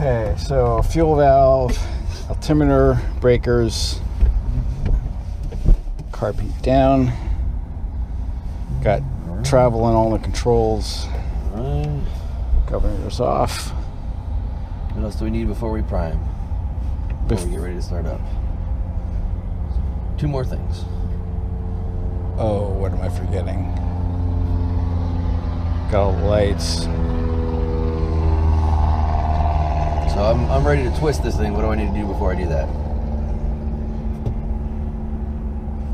Okay, so fuel valve, altimeter, breakers, carb heat down, got travel on all the controls, Alright. governors off. What else do we need before we prime? Before we get ready to start up. 2 more things. Oh, what am I forgetting? Got all the lights. So I'm ready to twist this thing. What do I need to do before I do that?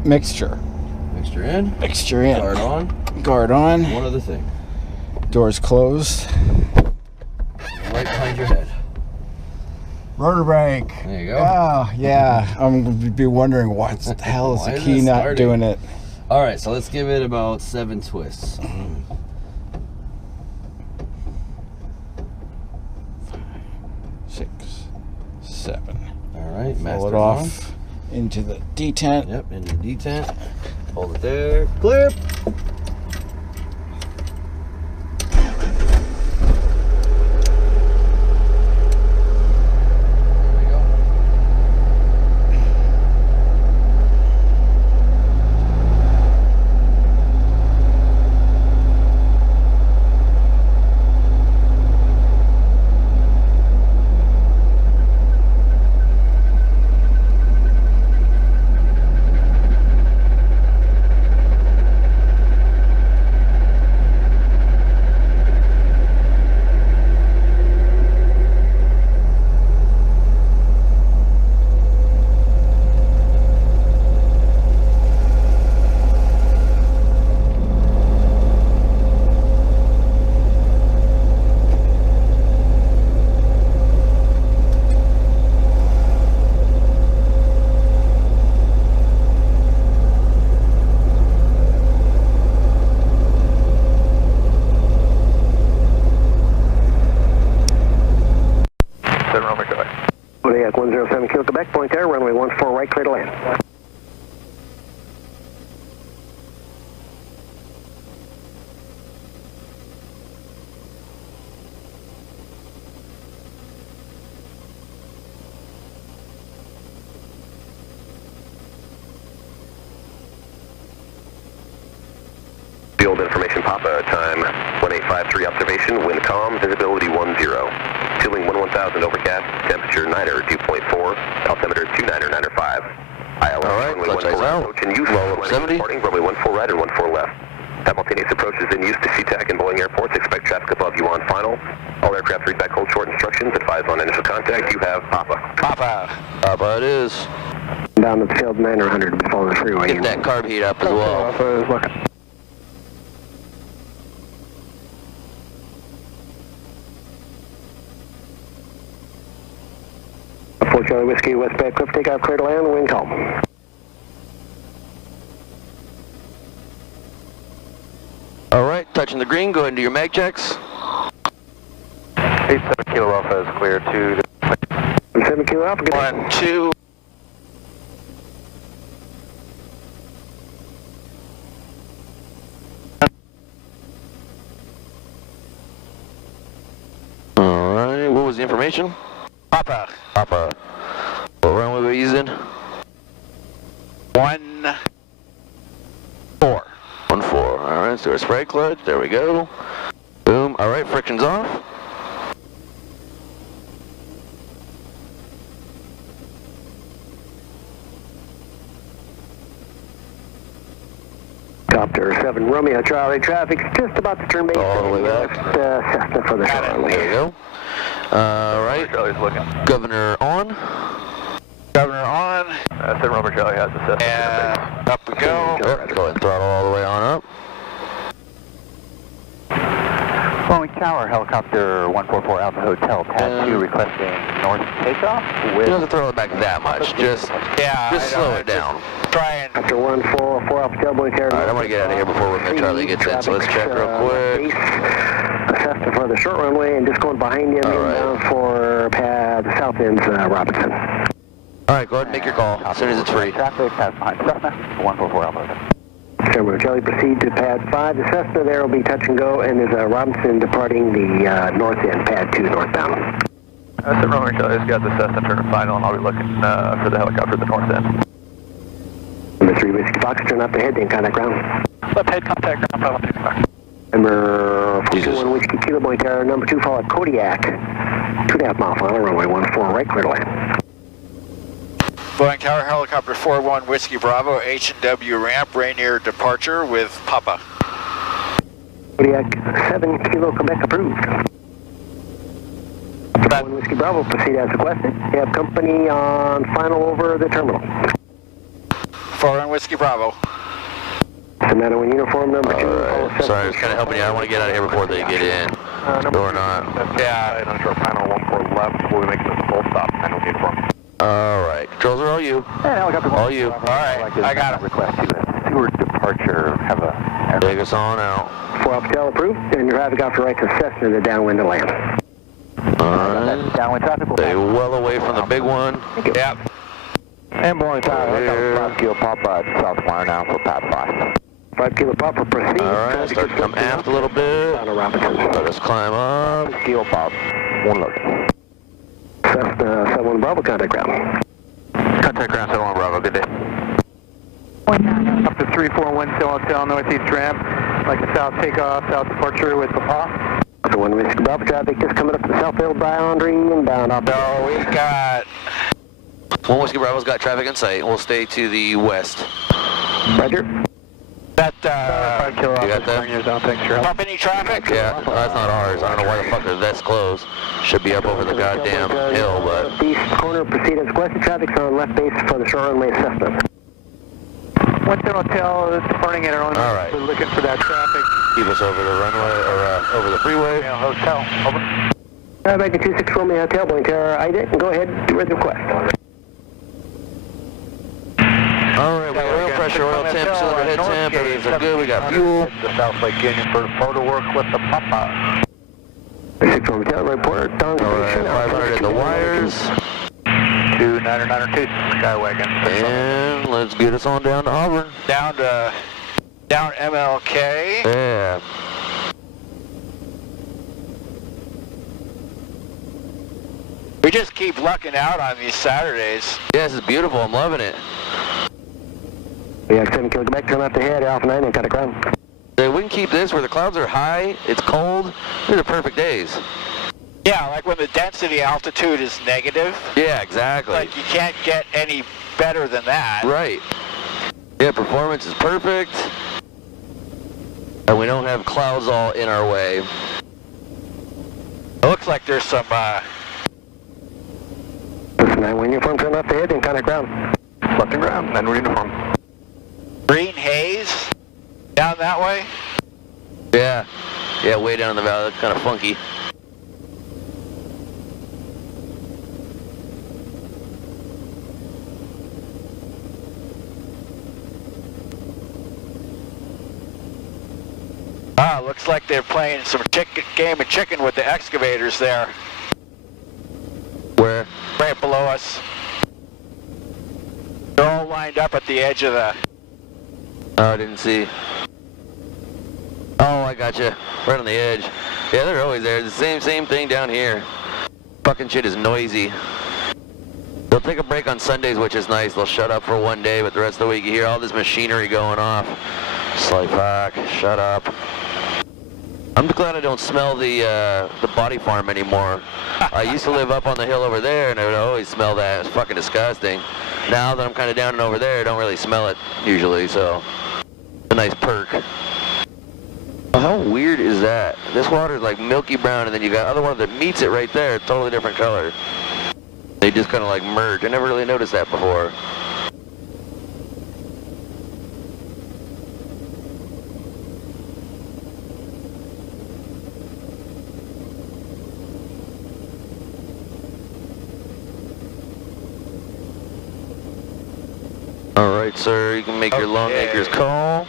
Mixture. Mixture in. Mixture in. Guard on. Guard on. One other thing. Doors closed. Right behind your head. Rotor brake. There you go. Oh, yeah. I'm going to be wondering what the hell is Why the is key it not starting? doing it. All right, so let's give it about 7 twists. 6, 7. All right, Pull master's it off into the detent. on. Yep, into the detent. Hold it there. Clip. There we go. Kodiak 107 Kilo Quebec, point there, runway 14 right, clear to land. Field information, Papa, time 1853 observation, wind calm, visibility 10. Ceiling 1000 overcast, temperature niner, dew point 4, altimeter 29905. ILS, All right, runway clutch 14 eyes out. approach in use, Low up 70. departing, runway 14 right and 14 left. Simultaneous approaches in use to SeaTac and Boeing airports, expect traffic above you on final. All aircraft read back hold short instructions, advise on initial contact, you have Papa. Papa. Papa it is. Down the field 900 before the freeway. Get that carb heat up as well. Fort Charlie Whiskey, Westback Cliff, takeoff, clear to land, wind calm. All right, touching the green, go ahead and do your mag checks. 87 Kilo Alpha is clear to 7 Kilo Alpha, good 1, 2. All right, what was the information? Papa. Papa. What runway we using? 1, 4. 14. All right, so our spray clutch. There we go. Boom. All right, friction's off. Copter 7 Romeo Charlie, traffic's just about to turn base. All the way back. Cessna for the short runway. There you go. All right. Charlie's looking. Governor on. Governor on. 7 Robert Charlie has the Cessna. And up we go. Yep, go ahead and throttle all the way on up. Boeing Tower, helicopter 144 Alpha Hotel, pad 2 requesting north takeoff You with... don't have to throw it back that much. Just slow it down. Try and After 144 Alpha Tailboy Tower. All right, I'm going to get out of here before Romeo Charlie gets in, so let's check real quick. Cessna for the short runway and just going behind you All and right. down for pad south end's Robinson. All right, go ahead and make your call as soon as it's free. Traffic, pass behind Cessna, 144 Alpha Hotel. Romeo Charlie, proceed to pad 5. The Cessna there will be touch and go, and there's Robinson departing the north end, pad 2 northbound. That's it, runway Charlie. Just got the Cessna turn final, and I'll be looking for the helicopter at the north end. Number 3 Whiskey Fox, turn up ahead, then contact ground. Left head, contact ground, 516. Number 41 Whiskey Kilo, Boeing Tower, number 2 followed Kodiak. 2.5 mile final, runway 14 right, clear to land. Boeing Tower Helicopter 41 Whiskey Bravo, H&W ramp, Rainier departure with Papa. Kodiak 7 Kilo, Quebec approved. 1 Whiskey Bravo, proceed as requested. You have company on final over the terminal. 41 Whiskey Bravo. Savannah 1 uniform, number 2. Alright, sorry, I was kind of helping you. I want to get out of here before they get in. Or not. Yeah. On short final 14 left, we'll be making this a full stop, final uniform. Alright, controls are all you. And helicopter All you. Alright, I got it. Request you a steward departure, have a... Take us on out. 4 Alcatel approved, and your traffic off the right to Cessna to downwind to land. Alright. Downwind traffic will Stay well away from the big one. Yep. And Boeing Tower, helicopter 5 Kilo Papa at South Wire now for Pat 5. 5 Kilo Papa, proceed. Alright, start to come aft a little bit. Down to Robinson. Let us climb up. 6 Kilo Pop, 1 look. Cessna 71 Bravo, contact ground. Contact ground 71 Bravo, good day. Up to 341 Hotel northeast ramp, like a south takeoff, south departure with Papa. So 1 Whiskey Bravo traffic just coming up to the southfield boundary and bound off. No, we got 1 Whiskey Bravo's got traffic in sight. We'll stay to the west. Roger. that, 5 Kilo you got that? Down, thanks, sure. pump any traffic? Yeah, that's not ours. I don't know why the fuck that's closed. Should be up over the goddamn hill, but... East corner, proceed as requested. Traffic's on left base for the short runway Cessna. 1 Hotel is departing at our own. All right. We're looking for that traffic. Keep us over the runway, or over the freeway. Yeah, hotel, over. Back to 26 Romeo Hotel, Boeing Tower, ID it, and go ahead, do the request. Alright, we got oil pressure, oil temp, cylinder head temp, everything's good, we got fuel. The South Lake Union for photo work with the Papa. 26 Romeo Hotel, report, Dong Alright, Station. 500 at the wires. 2992, Skywagon. And let's get us on down to Auburn. Down MLK. Yeah. We just keep lucking out on these Saturdays. Yeah, this is beautiful, I'm loving it. We have 7 Kilo Quebec, turn left ahead, Alpha 9, and cut a ground. Hey, we can keep this where the clouds are high, it's cold. These are perfect days. Yeah, like when the density altitude is negative. Yeah, exactly. Like you can't get any better than that. Right. Yeah, performance is perfect. And we don't have clouds all in our way. It looks like there's some, This 9-1 uniform, turn left ahead, and cut a ground. Left and ground, and we're uniform. green haze down that way. Yeah. Yeah, way down in the valley, that's kind of funky. Ah, looks like they're playing some game of chicken with the excavators there. Where? Right below us. They're all lined up at the edge of the... Oh, I didn't see. Oh, I gotcha. Right on the edge. Yeah, they're always there. It's the same thing down here. Fucking shit is noisy. They'll take a break on Sundays, which is nice. They'll shut up for one day, but the rest of the week you hear all this machinery going off. It's like, fuck, shut up. I'm glad I don't smell the body farm anymore. I used to live up on the hill over there, and I would always smell that. It's fucking disgusting. Now that I'm kind of down and over there, I don't really smell it usually, so it's a nice perk. How weird is that? This water is like milky brown, and then you got other one that meets it right there, totally different color. They just kind of like merge. I never really noticed that before. Alright, sir, you can make your Long Acres call.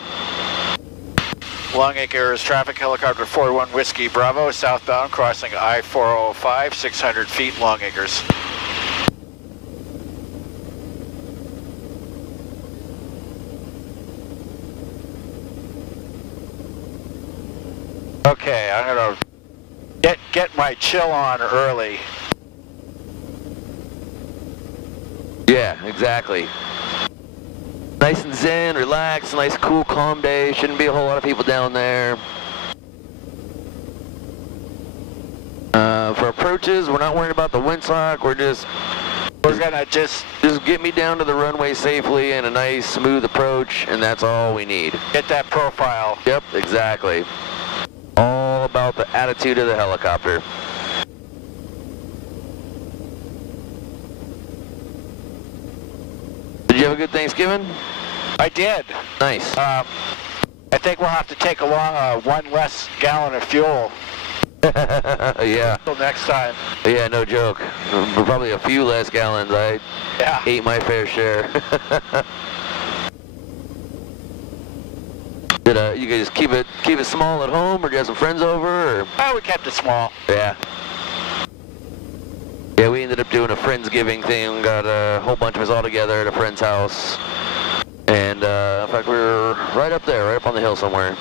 Long Acres traffic helicopter 41 Whiskey Bravo, southbound, crossing I-405, 600 feet, Long Acres. Okay, I'm gonna get my chill on early. Yeah, exactly. Nice and zen, relaxed, nice, cool, calm day. Shouldn't be a whole lot of people down there. For approaches, we're not worried about the windsock. We're gonna just get me down to the runway safely and a nice, smooth approach, and that's all we need. Get that profile. Yep, exactly. All about the attitude of the helicopter. Did you have a good Thanksgiving? I did. Nice. I think we'll have to take along 1 less gallon of fuel. Yeah. Until next time. Yeah, no joke. Probably a few less gallons. I ate my fair share. Did you guys keep it small at home, or do you have some friends over? Or? Oh, we kept it small. Yeah. Yeah, we ended up doing a Friendsgiving thing. Got a whole bunch of us all together at a friend's house. And in fact, we were right up there, right up on the hill somewhere.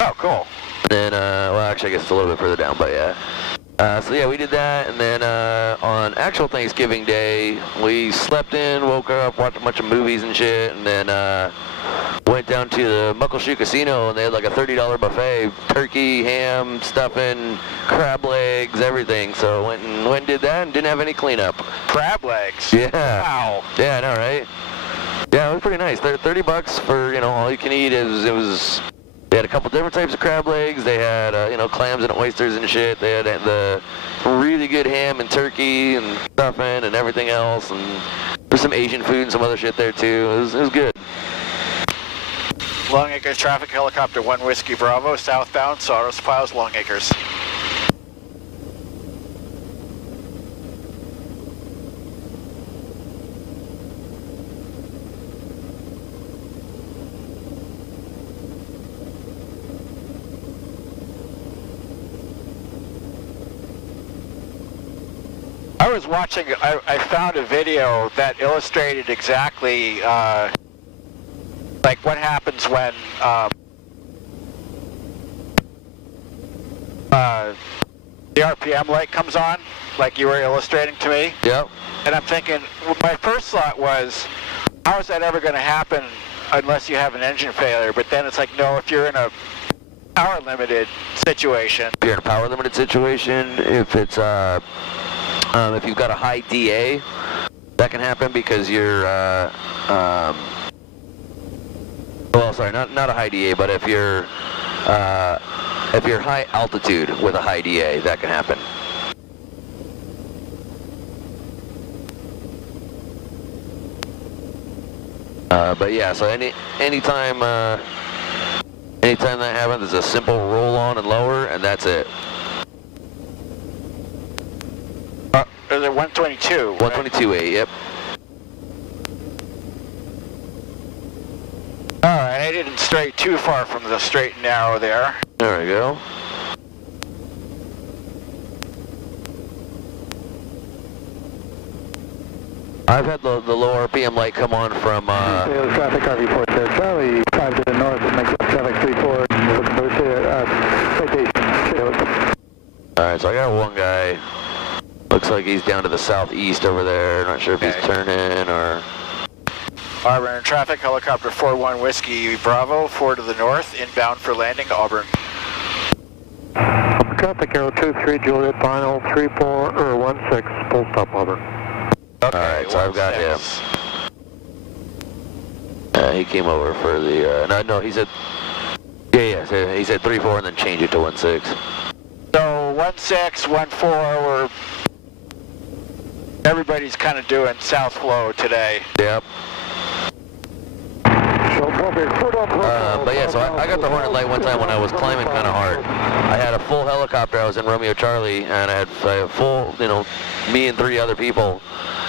Oh, cool. And then, well, actually, I guess it's a little bit further down, but yeah. So yeah, we did that, and then on actual Thanksgiving Day, we slept in, woke up, watched a bunch of movies and shit, and then went down to the Muckleshoot Casino, and they had like a $30 buffet, turkey, ham, stuffing, crab legs, everything. So went and did that, and didn't have any cleanup. Crab legs? Yeah. Wow. Yeah, I know, right? Yeah, it was pretty nice. $30 for, you know, all you can eat. They had a couple different types of crab legs. They had, you know, clams and oysters and shit. They had the really good ham and turkey and stuffing and everything else. And there's some Asian food and some other shit there too. It was good. Longacres traffic helicopter 1 Whiskey Bravo, southbound, Sauros Files, Longacres. I was watching, I found a video that illustrated exactly like what happens when the RPM light comes on, like you were illustrating to me. Yep. And I'm thinking, my first thought was, how is that ever going to happen unless you have an engine failure? But then it's like, no, if you're in a power limited situation. If you're in a power limited situation, if it's if you've got a high DA, that can happen because you're well, sorry, not a high DA, but if you're high altitude with a high DA, that can happen. But yeah, so anytime that happens, it's a simple roll on and lower, and that's it. Is it 122? 122.8, yep. Alright, I didn't stray too far from the straight and narrow there. There we go. I've had the low RPM light come on from traffic RV4 there, Charlie 5 to the north and make traffic 34 and looking for citation. Alright, so I got one guy. Looks like he's down to the southeast over there. Not sure if he's turning or... Auburn traffic, helicopter 41 Whiskey Bravo, 4 to the north, inbound for landing, Auburn. Traffic Arrow 23, Juliet final 34 or 16, full stop Auburn. Okay, alright, so I've got him. He came over for the, no, he said, yeah, he said 34 and then change it to 16. So 16, 14, we're, everybody's kind of doing south flow today. Yep. But yeah, so I got the Hornet light one time when I was climbing kind of hard. I had a full helicopter. I was in Romeo Charlie, and I had full, you know, me and 3 other people,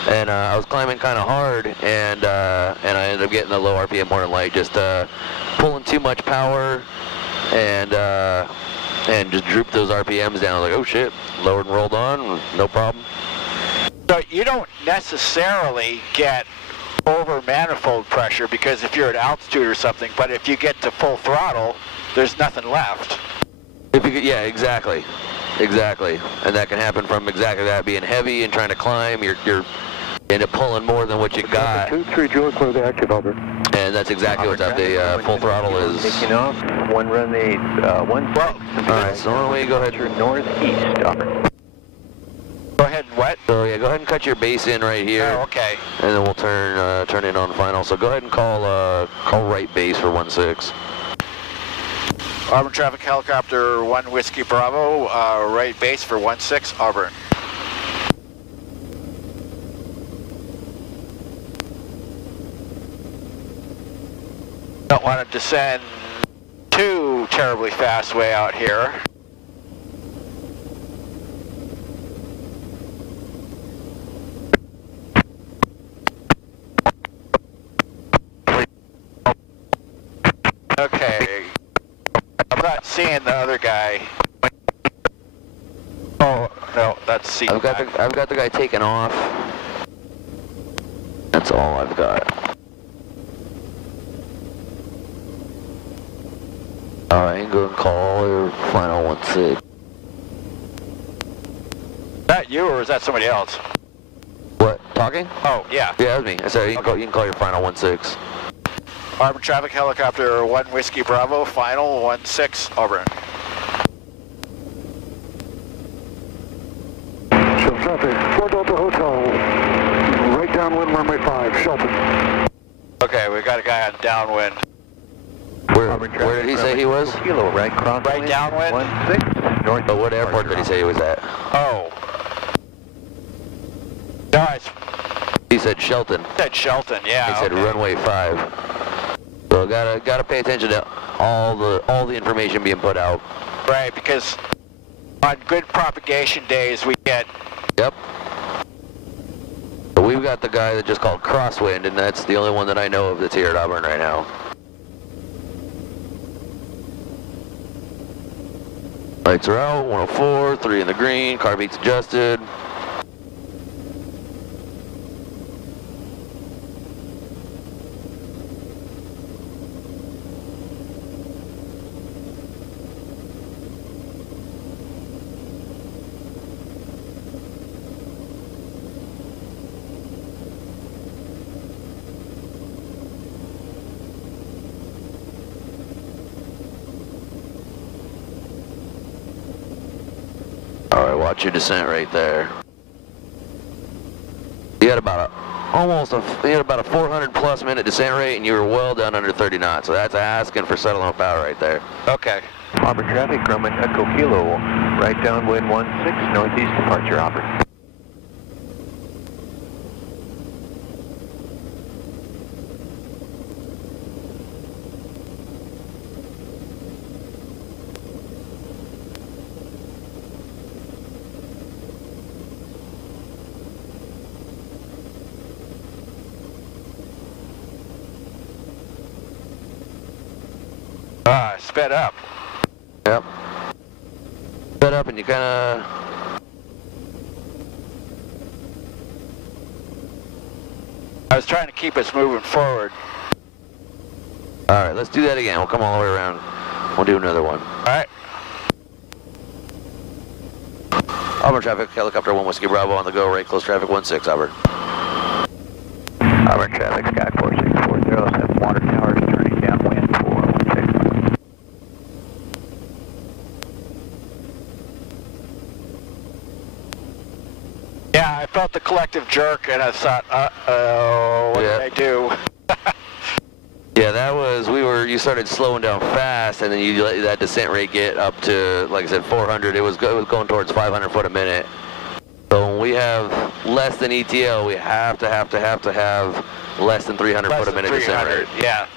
and I was climbing kind of hard, and I ended up getting the low RPM Hornet light, just pulling too much power, and just drooped those RPMs down. I was like, oh shit, lowered and rolled on, no problem. So you don't necessarily get over manifold pressure because if you're at altitude or something, but if you get to full throttle, there's nothing left. If you, yeah, exactly, and that can happen from exactly that, being heavy and trying to climb. You're end up pulling more than what you got. 2-3 Joe, clear the active, Albert. And that's exactly what's happening. The full throttle is... Taking off, one runway, 16. Alright, so why don't we go ahead... Northeast, Albert. Go ahead and what? So yeah, go ahead and cut your base in right here. Oh, okay. And then we'll turn in on final. So go ahead and call right base for 16. Auburn traffic helicopter 1 Whiskey Bravo, right base for 16 Auburn. Don't want to descend too terribly fast way out here. Okay. I'm not seeing the other guy. Oh no, that's C. I've got the guy taken off. That's all I've got. Alright, go and call your final 16. Is that you or is that somebody else? What? Talking? Oh yeah. Yeah, that was me. I said you can call your final 16. Auburn traffic helicopter 1 Whiskey Bravo, final 16 Auburn. Show traffic, 4 Delta Hotel, right downwind runway 5, Shelton. Okay, we got a guy on downwind. Where did he say he was? Kilo, right cross. Right downwind? 16, north. But what airport did he say he was at? Oh. Guys, He said Shelton. said Shelton, yeah. He said okay. runway 5. So gotta pay attention to all the information being put out. Right, because on good propagation days we get... Yep. But we've got the guy that just called crosswind, and that's the only one that I know of that's here at Auburn right now. Lights are out, 104, 3 in the green, car beats adjusted. Alright, watch your descent right there. You had about a 400 plus minute descent rate and you were well down under 30 knots. So that's asking for settlement power right there. Okay. Auburn traffic, Grumman Echo Kilo, right downwind 16, northeast departure, Auburn. Sped up. Yep. Set up and you kinda... I was trying to keep us moving forward. Alright, let's do that again. We'll come all the way around. We'll do another one. Alright. Auburn traffic, helicopter 1 Whiskey Bravo on the go, right close traffic 16, Auburn. Auburn traffic, Sky 4640, 7 water towers, turning downwind for 16. Yeah, I felt the collective jerk and I thought, uh-oh, what did I do? Yeah, that was, you started slowing down fast and then you let that descent rate get up to, like I said, 400. It was going towards 500 foot a minute. So when we have less than ETL, we have to have less than 300 foot a minute descent rate. Yeah.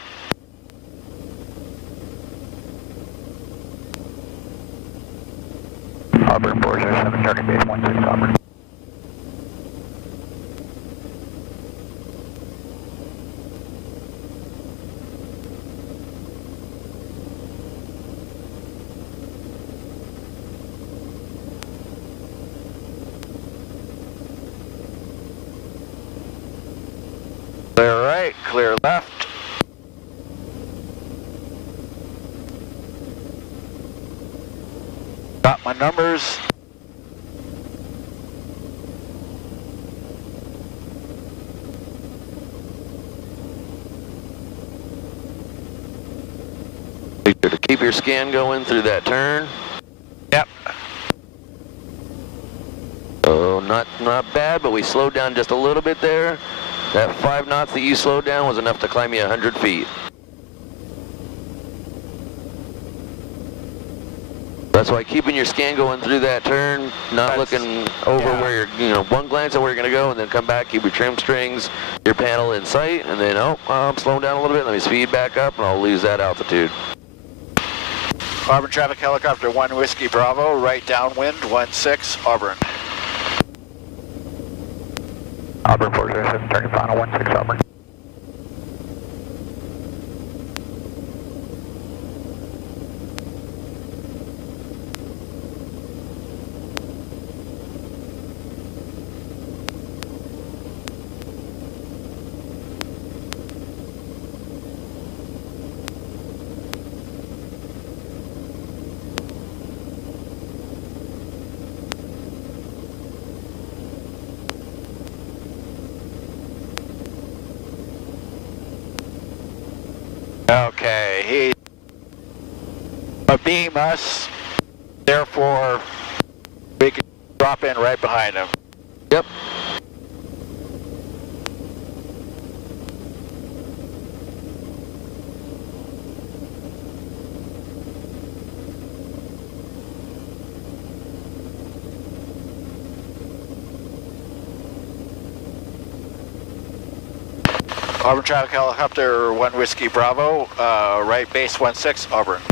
Auburn 407, target base 16, Auburn. Clear right, clear left. Got my numbers. To keep your scan going through that turn. Yep. Oh, not bad, but we slowed down just a little bit there. That 5 knots that you slowed down was enough to climb you 100 feet. That's why keeping your scan going through that turn, not looking over where you're, one glance at where you're going to go and then come back, keep your trim strings, your panel in sight, and then, I'm slowing down a little bit, let me speed back up and I'll lose that altitude. Auburn traffic helicopter 1 Whiskey Bravo, right downwind, 16 Auburn. Auburn 407, turning final 16 Auburn. Okay, he beam us, therefore we can drop in right behind him. Yep. Auburn traffic helicopter 1 Whiskey Bravo, right base 16 Auburn.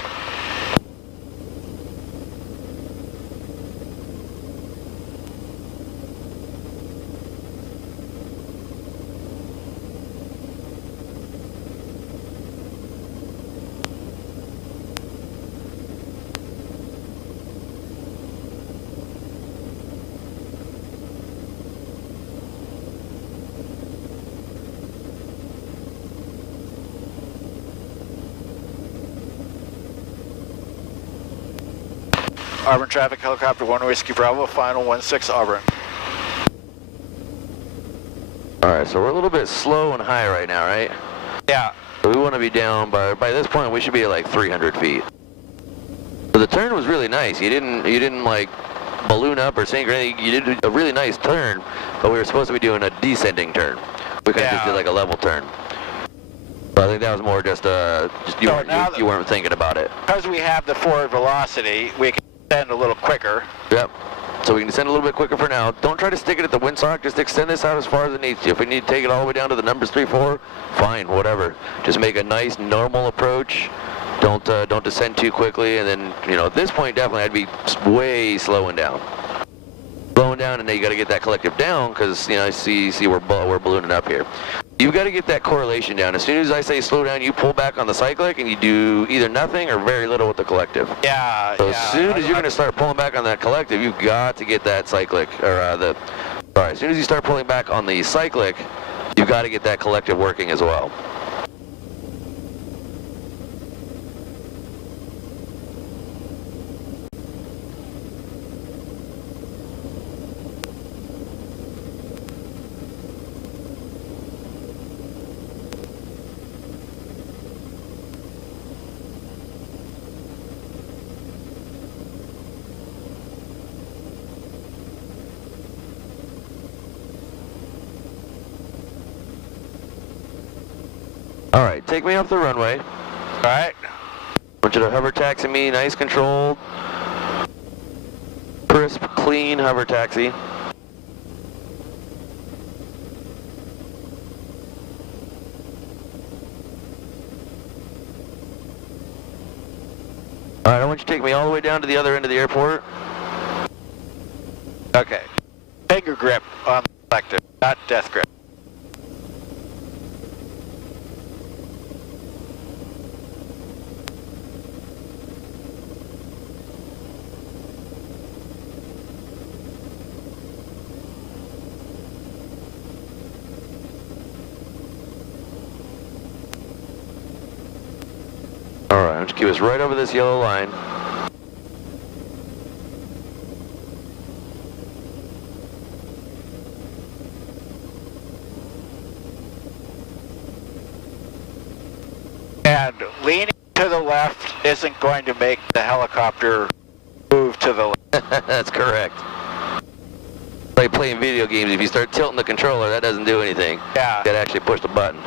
Auburn traffic helicopter 1 Whiskey Bravo, final 16 Auburn. Alright, so we're a little bit slow and high right now, right? Yeah. So we want to be down by this point we should be at like 300 feet. So the turn was really nice. You didn't like balloon up or sink or anything. You did a really nice turn, but we were supposed to be doing a descending turn. We kind of just did like a level turn. So I think that was more just you weren't thinking about it. Because we have the forward velocity, we can descend a little quicker. Yep. So we can descend a little bit quicker for now. Don't try to stick it at the windsock. Just extend this out as far as it needs to. If we need to take it all the way down to the numbers 3, 4, fine, whatever. Just make a nice normal approach. Don't descend too quickly. And then at this point definitely I'd be way slowing down. Slowing down, and then you got to get that collective down because I see we're ballooning up here. You've got to get that correlation down. As soon as I say slow down, you pull back on the cyclic and you do either nothing or very little with the collective. Yeah. So as soon as you're going to start pulling back on that collective, you've got to get that cyclic, or as soon as you start pulling back on the cyclic, you've got to get that collective working as well. All right, take me off the runway. All right. I want you to hover taxi me, nice controlled, crisp, clean hover taxi. All right, I want you to take me all the way down to the other end of the airport. Okay. Finger grip on the collective, not death grip. All right, just keep us right over this yellow line. And leaning to the left isn't going to make the helicopter move to the left. That's correct. Like playing video games, if you start tilting the controller, that doesn't do anything. Yeah. You gotta actually push the button.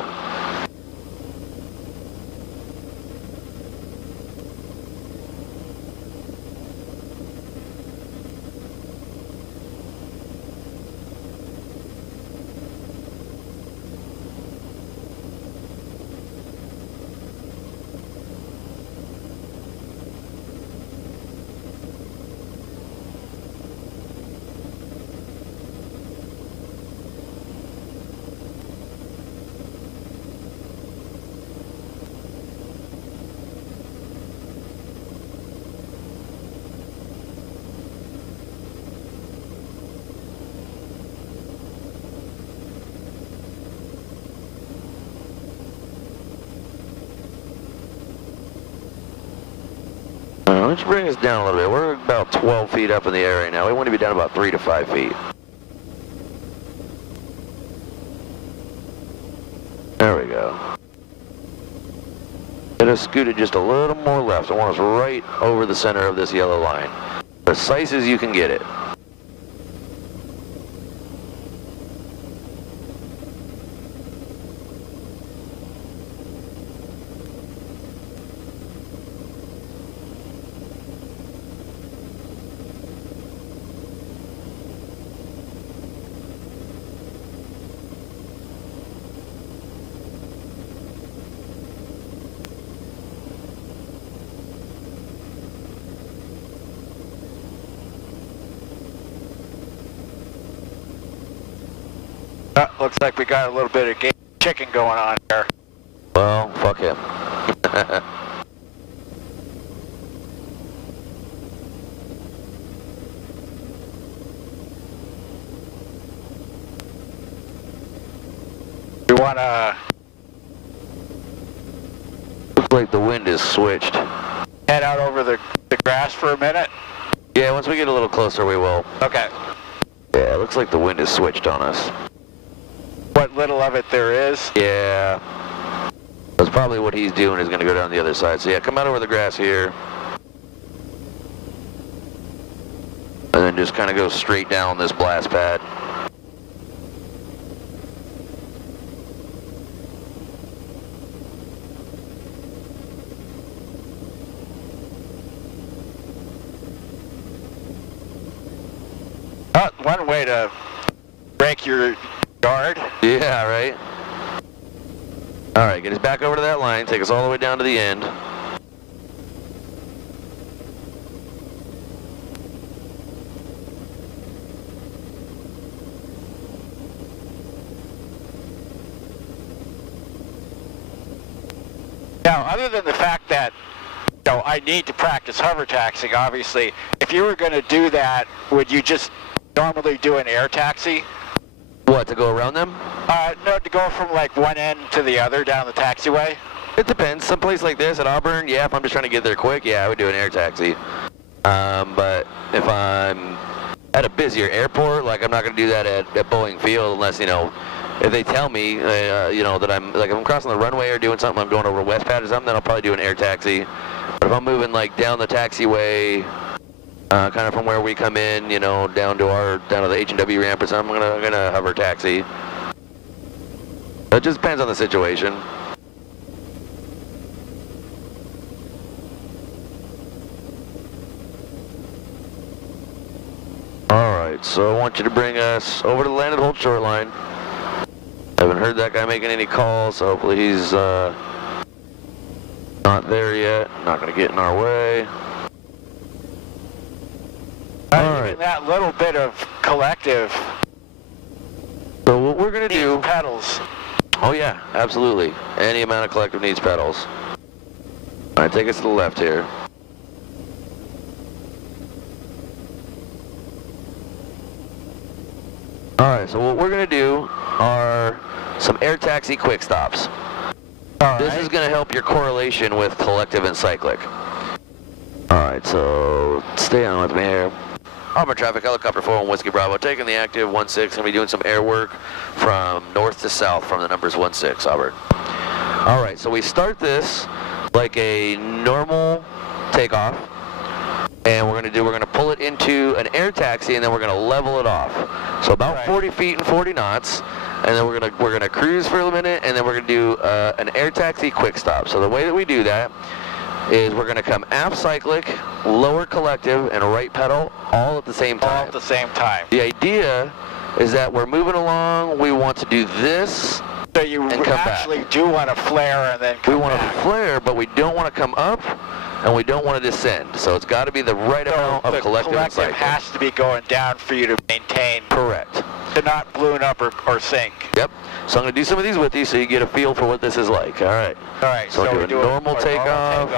Let's bring us down a little bit. We're about 12 feet up in the air right now. We want to be down about 3 to 5 feet. There we go. Get us scooted just a little more left. I want us right over the center of this yellow line. Precise as you can get it. Looks like we got a little bit of game chicken going on here. Well, fuck him. We want to Looks like the wind is switched. head out over the grass for a minute. Yeah, once we get a little closer, we will. Okay. Yeah, it looks like the wind is switched on us. What little of it there is. Yeah. That's probably what he's doing, is going to go down the other side. So yeah, come out over the grass here. And then just kind of go straight down this blast pad. One way to break your guard. Yeah, right? All right, get us back over to that line. Take us all the way down to the end. Now, other than the fact that, you know, I need to practice hover taxiing, obviously, if you were going to do that, would you just normally do an air taxi? What, to go around them? No, to go from like one end to the other down the taxiway. It depends. Some place like this at Auburn, yeah, if I'm just trying to get there quick, yeah, I would do an air taxi. But if I'm at a busier airport, like I'm not going to do that at Boeing Field unless, you know, if they tell me, you know, that I'm, like if I'm crossing the runway or doing something, I'm going over Westpad or something, then I'll probably do an air taxi. But if I'm moving like down the taxiway, kind of from where we come in, you know, down to the H&W ramp or something, I'm gonna hover taxi. It just depends on the situation. All right, so I want you to bring us over to the landed hold short line. Haven't heard that guy making any calls, so hopefully he's not there yet. Not gonna get in our way. All right. That little bit of collective. So what we're gonna do? Pedals. Oh yeah, absolutely. Any amount of collective needs pedals. All right, take us to the left here. All right, so what we're gonna do are some air taxi quick stops. This is gonna help your correlation with collective and cyclic. All right, so stay on with me here. Auburn traffic, helicopter 41 Whiskey Bravo, taking the active 16, gonna be doing some air work from north to south from the numbers 16, Auburn. All right, so we start this like a normal takeoff. And we're gonna pull it into an air taxi, and then we're gonna level it off. So about 40 feet and 40 knots, and then we're gonna cruise for a minute, and then we're gonna do an air taxi quick stop. So the way that we do that is we're gonna come aft cyclic, lower collective, and right pedal all at the same time. All at the same time. The idea is that we're moving along. We want to do this. So you and come actually back. do want to flare and then come We want back. to flare, but we don't want to come up, and we don't want to descend. So it's got to be the right amount of the collective and cyclic. has to be going down for you to maintain, Correct. to not balloon up or sink. Yep. So I'm going to do some of these with you so you get a feel for what this is like. All right. All right. So we'll do a normal takeoff.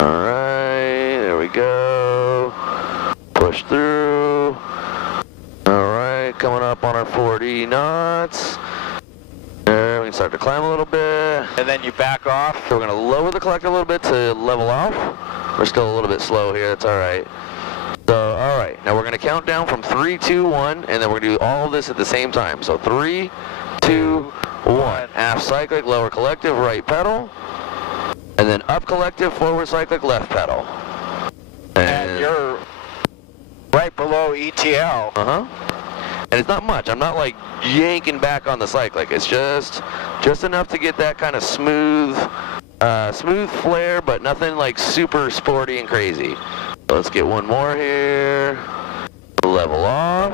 All right. There we go. Push through. All right. Coming up on our 40 knots. There, we can start to climb a little bit. And then you back off. So we're going to lower the collector a little bit to level off. We're still a little bit slow here. That's all right. So, all right. Now we're going to count down from 3, 2, 1, and then we're going to do all of this at the same time. So 3, 2, 1. Aft cyclic, lower collective, right pedal. And then up collective, forward cyclic, left pedal. And you're right below ETL. Uh-huh. And it's not much. I'm not like yanking back on the cyclic. It's just enough to get that kind of smooth flare, but nothing like super sporty and crazy. So let's get one more here. Level off.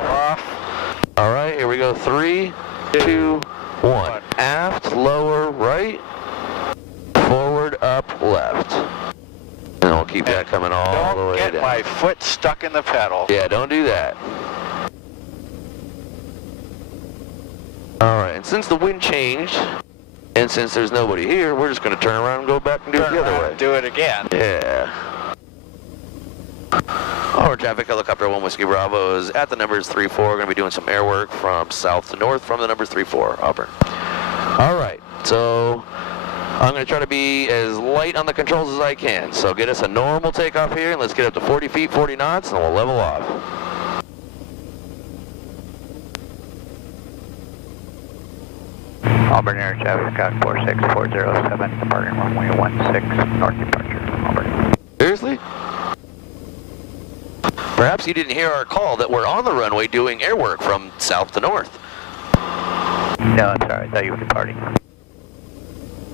All right, here we go. 3, 2, 1. Aft, lower, right. Forward, up, left. And we'll keep that coming all the way down. Don't get my foot stuck in the pedal. Yeah, don't do that. All right, and since the wind changed, and since there's nobody here, we're just going to turn around and go back and do it the other way. Do it again. Yeah. Our traffic helicopter 1 Whiskey Bravo is at the numbers 3-4. We're going to be doing some air work from south to north from the numbers 3-4, Auburn. All right, so I'm going to try to be as light on the controls as I can. So get us a normal takeoff here, and let's get up to 40 feet, 40 knots, and we'll level off. Auburn Air Traffic Scott 46407, departing runway 16, north departure, Auburn. Seriously? Perhaps you didn't hear our call that we're on the runway doing air work from south to north. No, I'm sorry, I thought you were departing.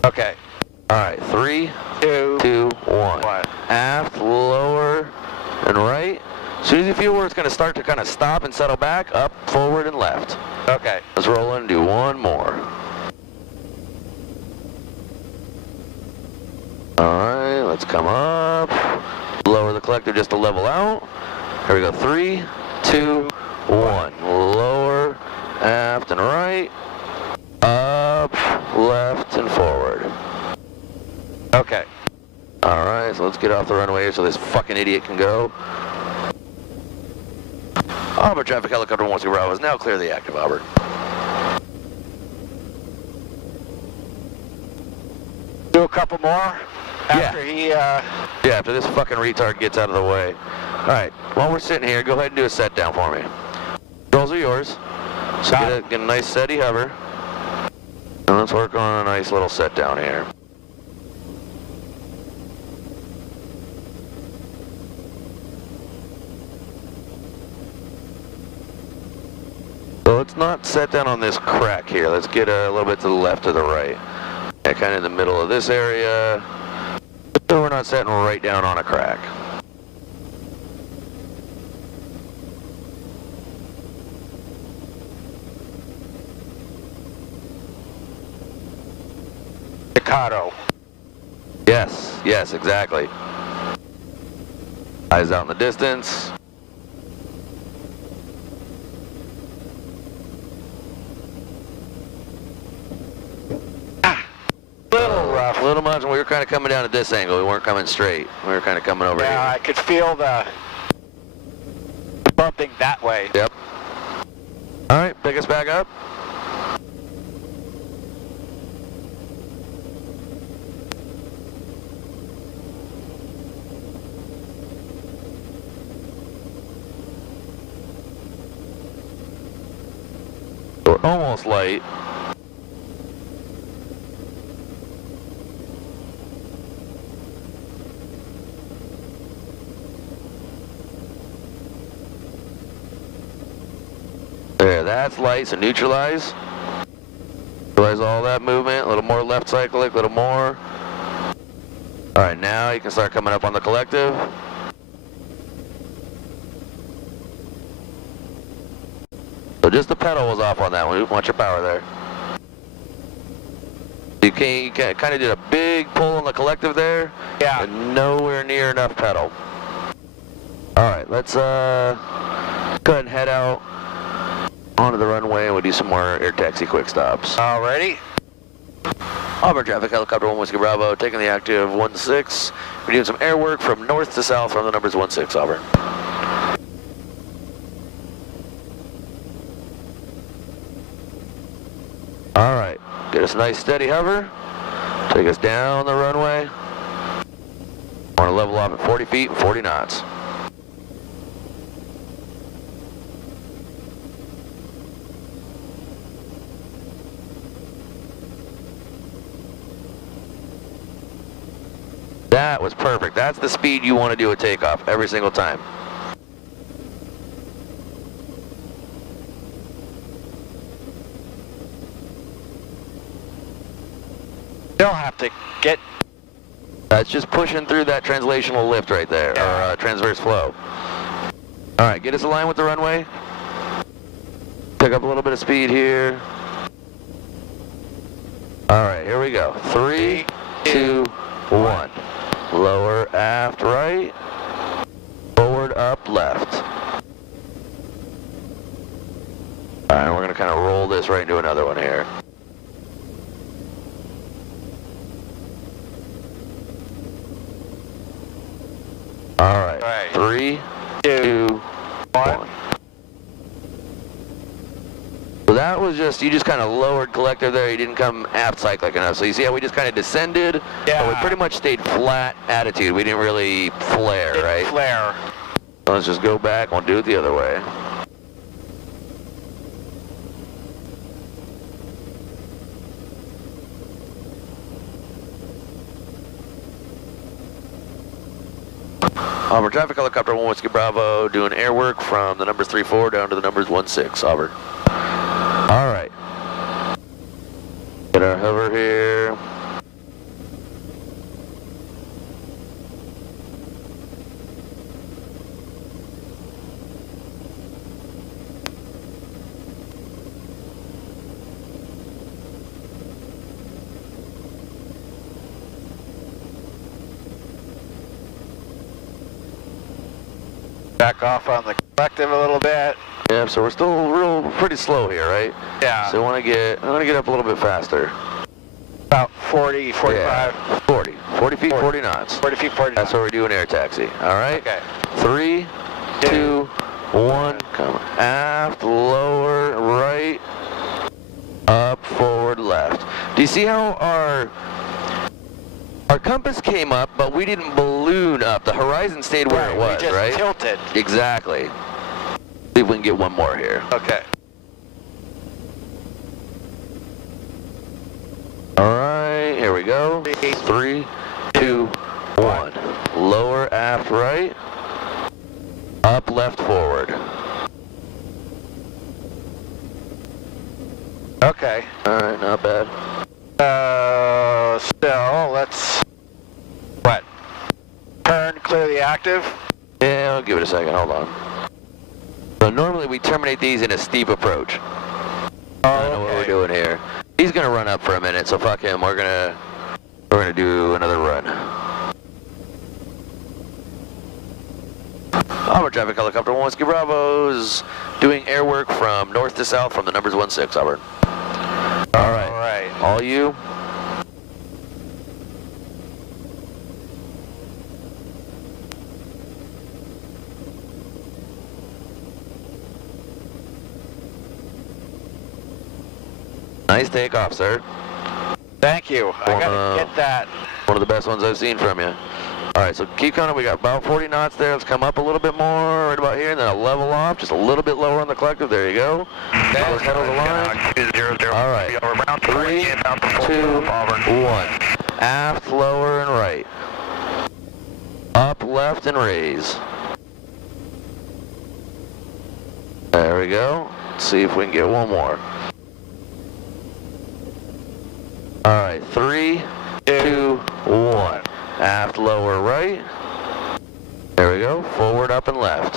Okay. All right, 3, 2, 1. Aft, lower, and right. As soon as you feel where it's going to start to kind of stop and settle back, up, forward, and left. Okay. Let's roll in and do one more. All right, let's come up. Lower the collector just to level out. Here we go. 3, 2, 1. Lower, aft, and right. Up, left, and forward. Okay. All right, so let's get off the runway here so this fucking idiot can go. Auburn traffic helicopter 1 Whiskey Bravo is now clear the active, Auburn. Do a couple more after he. Yeah, after this fucking retard gets out of the way. All right, while we're sitting here, go ahead and do a set down for me. Controls are yours. So get a nice steady hover. And let's work on a nice little set down here. So let's not set down on this crack here. Let's get a little bit to the left or the right. Yeah, kind of in the middle of this area. So we're not setting right down on a crack. Staccato. Yes, yes, exactly. Eyes out in the distance. Little rough. A little much, and we were kind of coming down at this angle. We weren't coming straight. We were kind of coming over Yeah, I here. could feel the bumping that way. Yep. All right, pick us back up. We're almost light. That's light, so neutralize. Neutralize all that movement, a little more left cyclic, a little more. All right, now you can start coming up on the collective. So just the pedal was off on that one. Watch your power there. You kind of did a big pull on the collective there. Yeah. And nowhere near enough pedal. All right, let's go ahead and head out onto the runway and we'll do some more air taxi quick stops. Alrighty. Auburn traffic, helicopter 1 Whiskey Bravo, taking the active 16. We're doing some air work from north to south from the numbers 16, Auburn. All right, get us a nice steady hover. Take us down the runway. Want to level off at 40 feet and 40 knots. That was perfect. That's the speed you want to do a takeoff every single time. Still have to get. It's just pushing through that translational lift right there, or transverse flow. All right, get us aligned with the runway. Pick up a little bit of speed here. All right, here we go. 3, 2, 1. Lower, aft, right. Forward, up, left. All right, we're going to kind of roll this right into another one here. All right, 3, 2, 1. So that was just, you just kind of lowered collective there, you didn't come aft cyclic enough. So you see how we just kind of descended, but we pretty much stayed flat attitude. We didn't really flare, right? Flare. So let's just go back, we'll do it the other way. Auburn traffic, helicopter 1 Whiskey Bravo, doing air work from the numbers 3-4 down to the numbers 1-6, Auburn. All right. Get our hover here. Back off on the collective a little bit. Yeah, so we're still pretty slow here, right? Yeah. So I want to get up a little bit faster. About 40, 45. Yeah, 40 feet, 40 knots. 40 feet, 40 knots. That's what we're doing air taxi. All right. Okay. 3, 2, 1. Come aft, lower, right, up, forward, left. Do you see how our compass came up, but we didn't balloon up? The horizon stayed where it was, we just right? Tilted. Exactly. See if we can get one more here. Okay. All right, here we go. 3, 2, 1. Lower, aft, right. Up, left, forward. Okay. All right, not bad. So let's turn, clear the active. Yeah, I'll give it a second. Hold on. So normally we terminate these in a steep approach. I know what we're doing here. He's gonna run up for a minute, so fuck him. We're gonna do another run. Auburn traffic, helicopter 1 Whiskey Bravo's doing air work from north to south from the numbers 1-6, Auburn. All right. All you. Nice takeoff, sir. Thank you. I gotta get that. One of the best ones I've seen from you. All right, so keep coming. We got about 40 knots there. Let's come up a little bit more, right about here, and then I'll level off just a little bit lower on the collective. There you go. Those pedals aligned. All right. 3, 2, 1. Aft, lower, and right. Up, left, and raise. There we go. Let's see if we can get one more. All right, 3, 2, 1. Aft, lower, right. There we go. Forward, up, and left.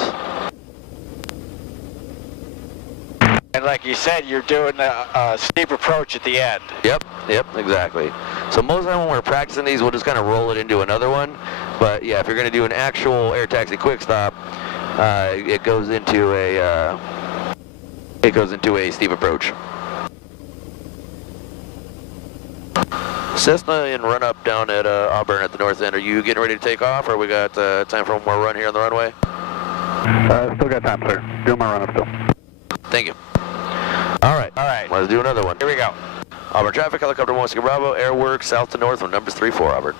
And like you said, you're doing a steep approach at the end. Yep, exactly. So most of the time when we're practicing these, we'll just kind of roll it into another one. But yeah, if you're going to do an actual air taxi quick stop, it goes into a steep approach. Cessna in run up down at Auburn at the north end. Are you getting ready to take off, or we got time for one more run here on the runway? Still got time, sir. Doing my run up still. Thank you. All right. Let's do another one. Here we go. Auburn traffic, helicopter 1 Whiskey Bravo, airwork south to north from numbers 3-4, Auburn.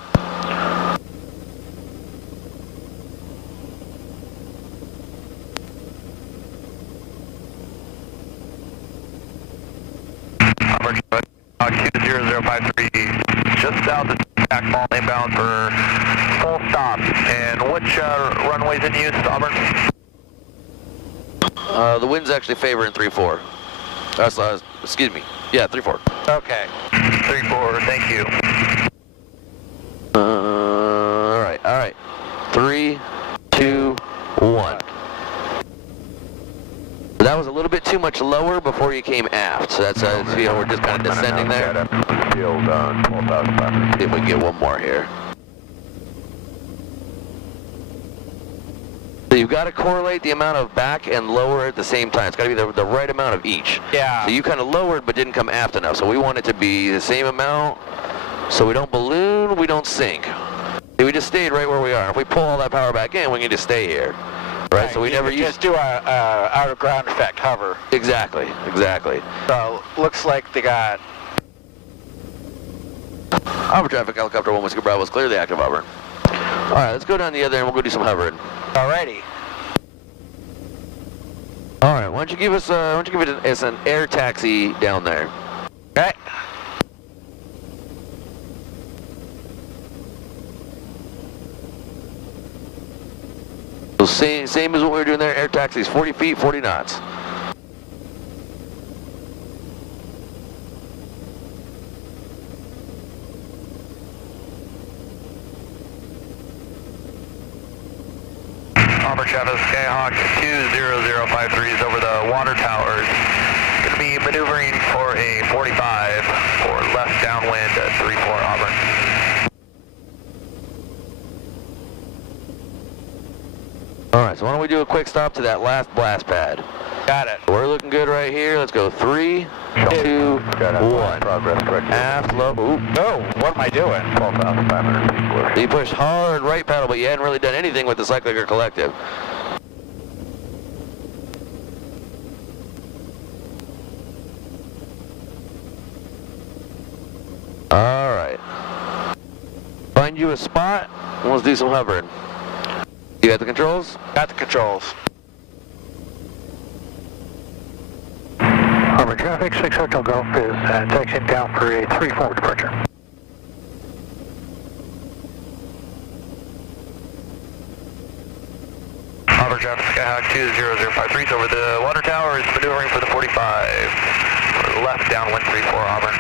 Auburn traffic, 20053, just south of tack mall inbound for full stop. And which runway's in use, Auburn? The wind's actually favoring 3-4. Excuse me. Yeah, 3-4. Okay. 3-4, thank you. All right. 3, 2, 1. That was a little bit too much lower before you came aft. So that's, we're just kind of descending there. See if we can get one more here. So you've got to correlate the amount of back and lower at the same time. It's got to be the right amount of each. Yeah. So you kind of lowered but didn't come aft enough. So we want it to be the same amount. So we don't balloon, we don't sink. See, we just stayed right where we are. If we pull all that power back in, we can just stay here. Right? So we never use... just do a out of ground effect hover. Exactly. So looks like they got... Auburn traffic, helicopter 1 Whiskey Bravo is clearly active, Auburn. All right, let's go down the other end. We'll go do some hovering. Alrighty. All right, why don't you give us an air taxi down there? Okay. So same as what we were doing there. Air taxis, 40 feet, 40 knots. Auburn traffic, Skyhawk 20053 is over the water towers. Going to be maneuvering for a 45 for left downwind at 34 Auburn. All right, so why don't we do a quick stop to that last blast pad? Got it. We're looking good right here. Let's go 3, 2, 1. Aft, low. Ooh. Oh, what am I doing? 12,500 feet. So you pushed hard right pedal, but you hadn't really done anything with the Cyclic Collective. All right. Find you a spot, and let's do some hovering. You got the controls? Got the controls. Auburn traffic, 6 Hotel Golf is taxiing down for a 3-4 departure. Auburn traffic, Skyhawk 20053 is over the water tower, is maneuvering for the 45. For left downwind 34 Auburn.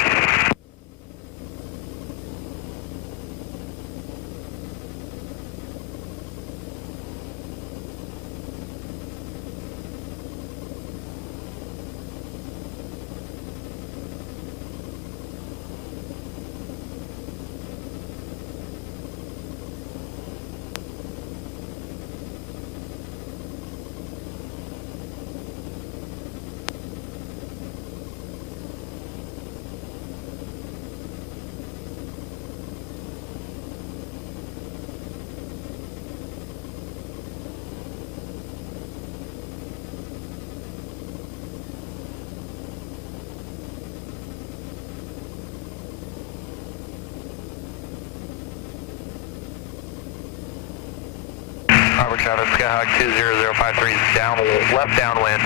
Auburn traffic, Skyhawk 20053 is down, left downwind,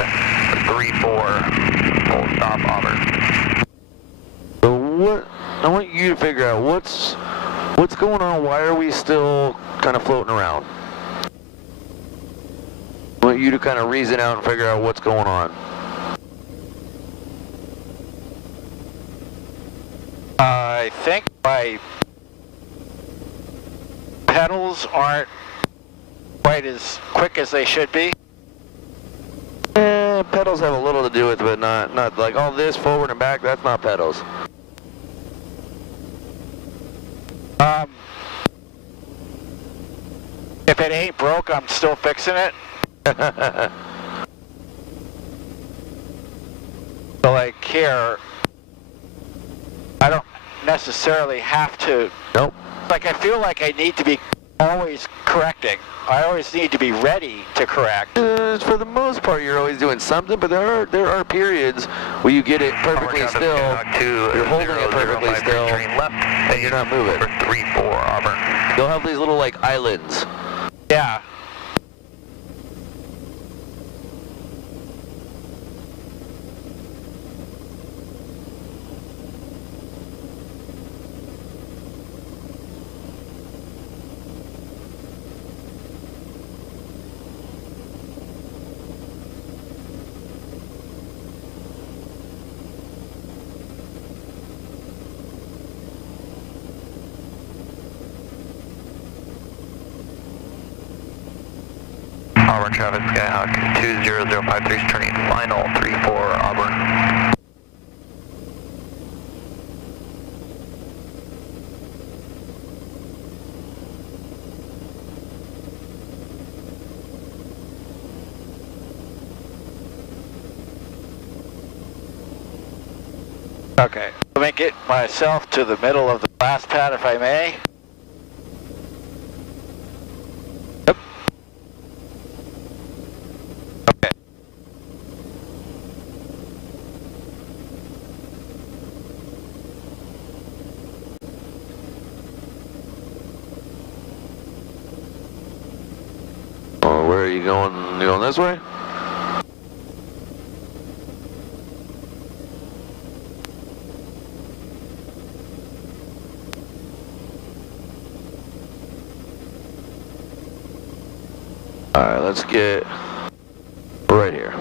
34, full stop Auburn. So what, I want you to figure out what's going on, why are we still kind of floating around? I want you to kind of reason out and figure out what's going on. my pedals aren't quite as quick as they should be. Pedals have a little to do with it, but not like all this forward and back, that's not pedals. If it ain't broke, I'm still fixing it. So like here, I don't necessarily have to. Nope. Like I feel like I need to be always correcting. I always need to be ready to correct. For the most part, you're always doing something, but there are periods where you get it perfectly still. You're holding it perfectly still, and you're not moving. 34 Auburn. You'll have these little like islands. Yeah. Auburn Travis Skyhawk 20053 is turning final 34 Auburn. Okay. Let me get myself to the middle of the blast pad if I may. Yep. Okay. Oh, where are you going? You going this way? Alright, let's get right here.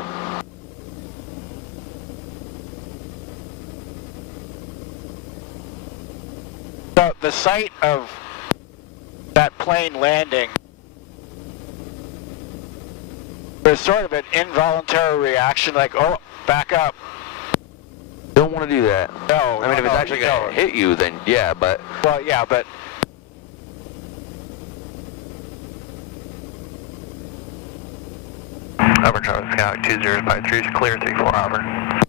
So the site of that plane landing was sort of an involuntary reaction, like, oh, back up. Don't want to do that. No, I mean, if it's actually going to hit you, then yeah, but... Well, yeah, but... Auburn Travis Skyhawk 2053 is clear 34 Auburn.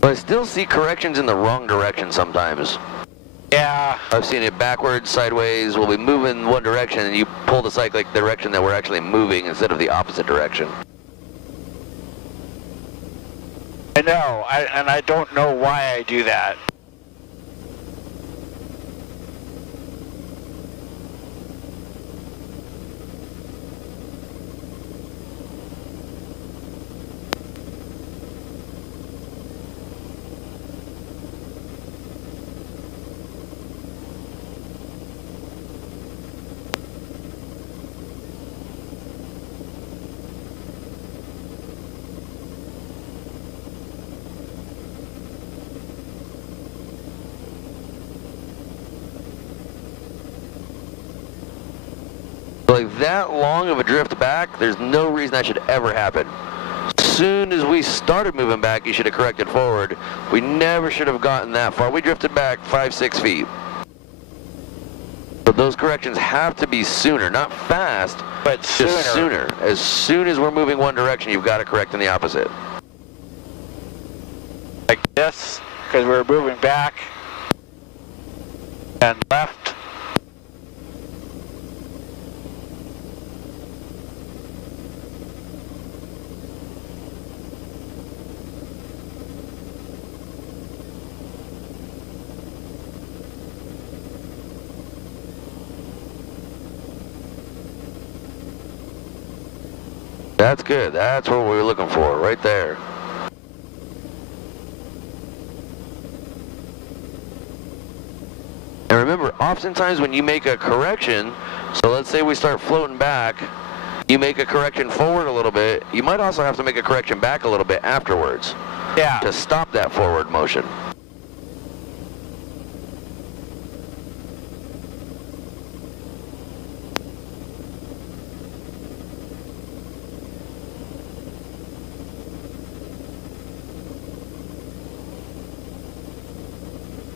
But I still see corrections in the wrong direction sometimes. Yeah. I've seen it backwards, sideways. We'll be moving one direction, and you pull the cyclic direction that we're actually moving instead of the opposite direction. I know, and I don't know why I do that. Like that long of a drift back, there's no reason that should ever happen. As soon as we started moving back, you should have corrected forward. We never should have gotten that far. We drifted back 5-6 feet. But those corrections have to be sooner, not fast, But sooner. just sooner. As soon as we're moving one direction, you've got to correct in the opposite. Like this, because we're moving back and left. That's good. That's what we were looking for, right there. And remember, oftentimes when you make a correction, so let's say we start floating back, you make a correction forward a little bit. You might also have to make a correction back a little bit afterwards. Yeah. To stop that forward motion.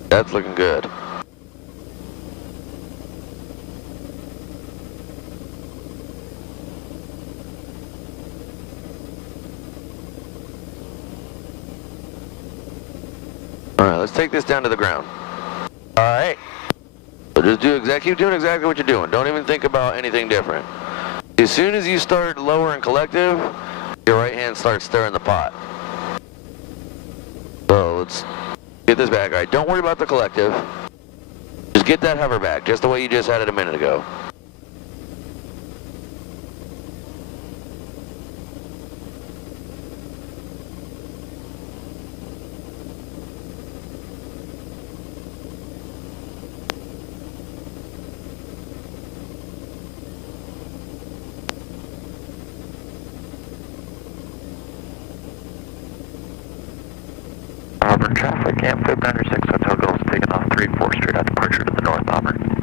That's looking good. All right, let's take this down to the ground. All right. So just keep doing exactly what you're doing. Don't even think about anything different. As soon as you start lowering collective, your right hand starts stirring the pot. So let's get this back. All right, don't worry about the collective. Just get that hover back, just the way you just had it a minute ago. Auburn traffic, Amphib 96 Hotel Gulf, taking off 34 straight out departure to the north, Auburn.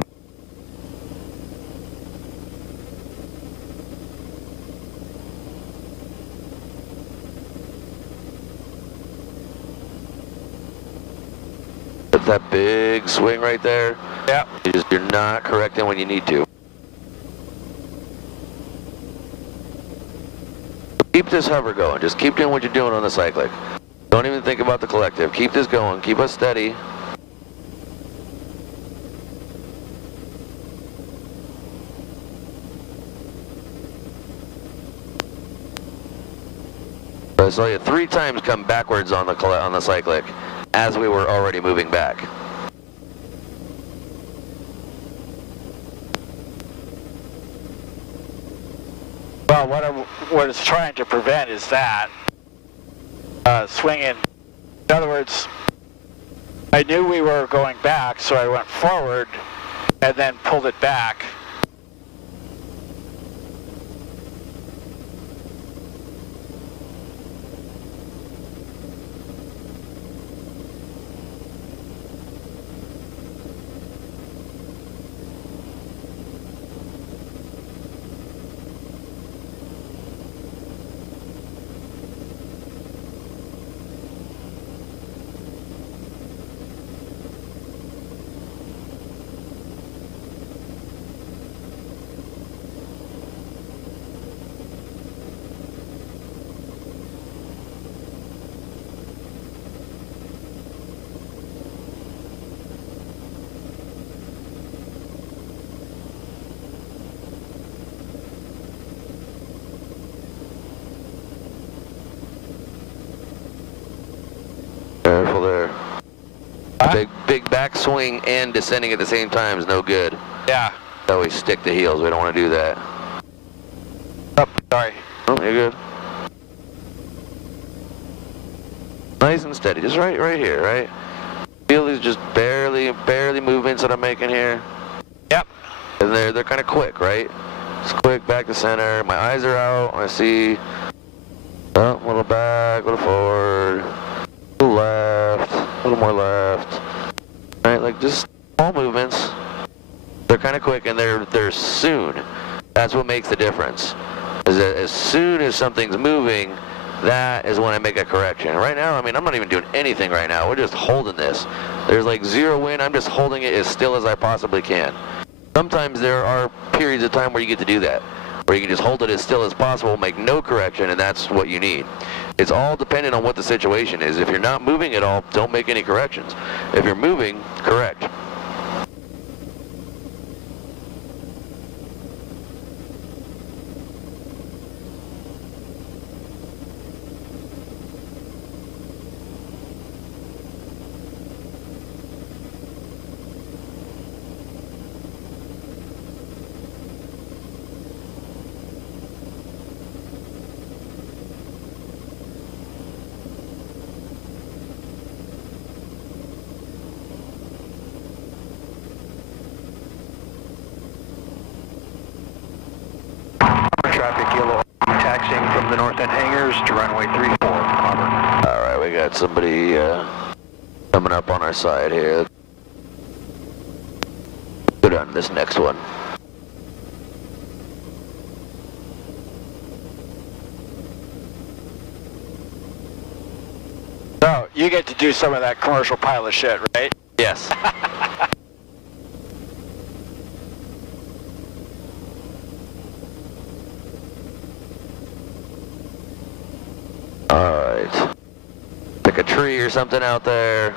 That's that big swing right there. Yeah. You're not correcting when you need to. Keep this hover going. Just keep doing what you're doing on the cyclic. Don't even think about the collective. Keep this going. Keep us steady. I saw you 3 times come backwards on the cyclic as we were already moving back. Well, what it's trying to prevent is that swinging. In other words, I knew we were going back, so I went forward and then pulled it back. Careful there. Big backswing and descending at the same time is no good. Yeah. So we stick the heels. We don't want to do that. Oh, sorry. Oh, you're good. Nice and steady. Just right here, right? Feel these just barely movements that I'm making here. Yep. And they're kind of quick, right? Just quick, back to center. My eyes are out. I see. Oh, a little back, a little forward. A little left, a little more left. Right, like just small movements. They're kind of quick and they're soon. That's what makes the difference. Is that as soon as something's moving, that is when I make a correction. Right now, I mean, I'm not even doing anything right now. We're just holding this. There's like 0 wind. I'm just holding it as still as I possibly can. Sometimes there are periods of time where you get to do that, where you can just hold it as still as possible, make no correction, and that's what you need. It's all dependent on what the situation is. If you're not moving at all, don't make any corrections. If you're moving, correct. north end hangars to runway 34, Auburn. Alright, we got somebody coming up on our side here. Go down to this next one. So, you get to do some of that commercial pilot shit, right? Yes. Alright. Pick a tree or something out there.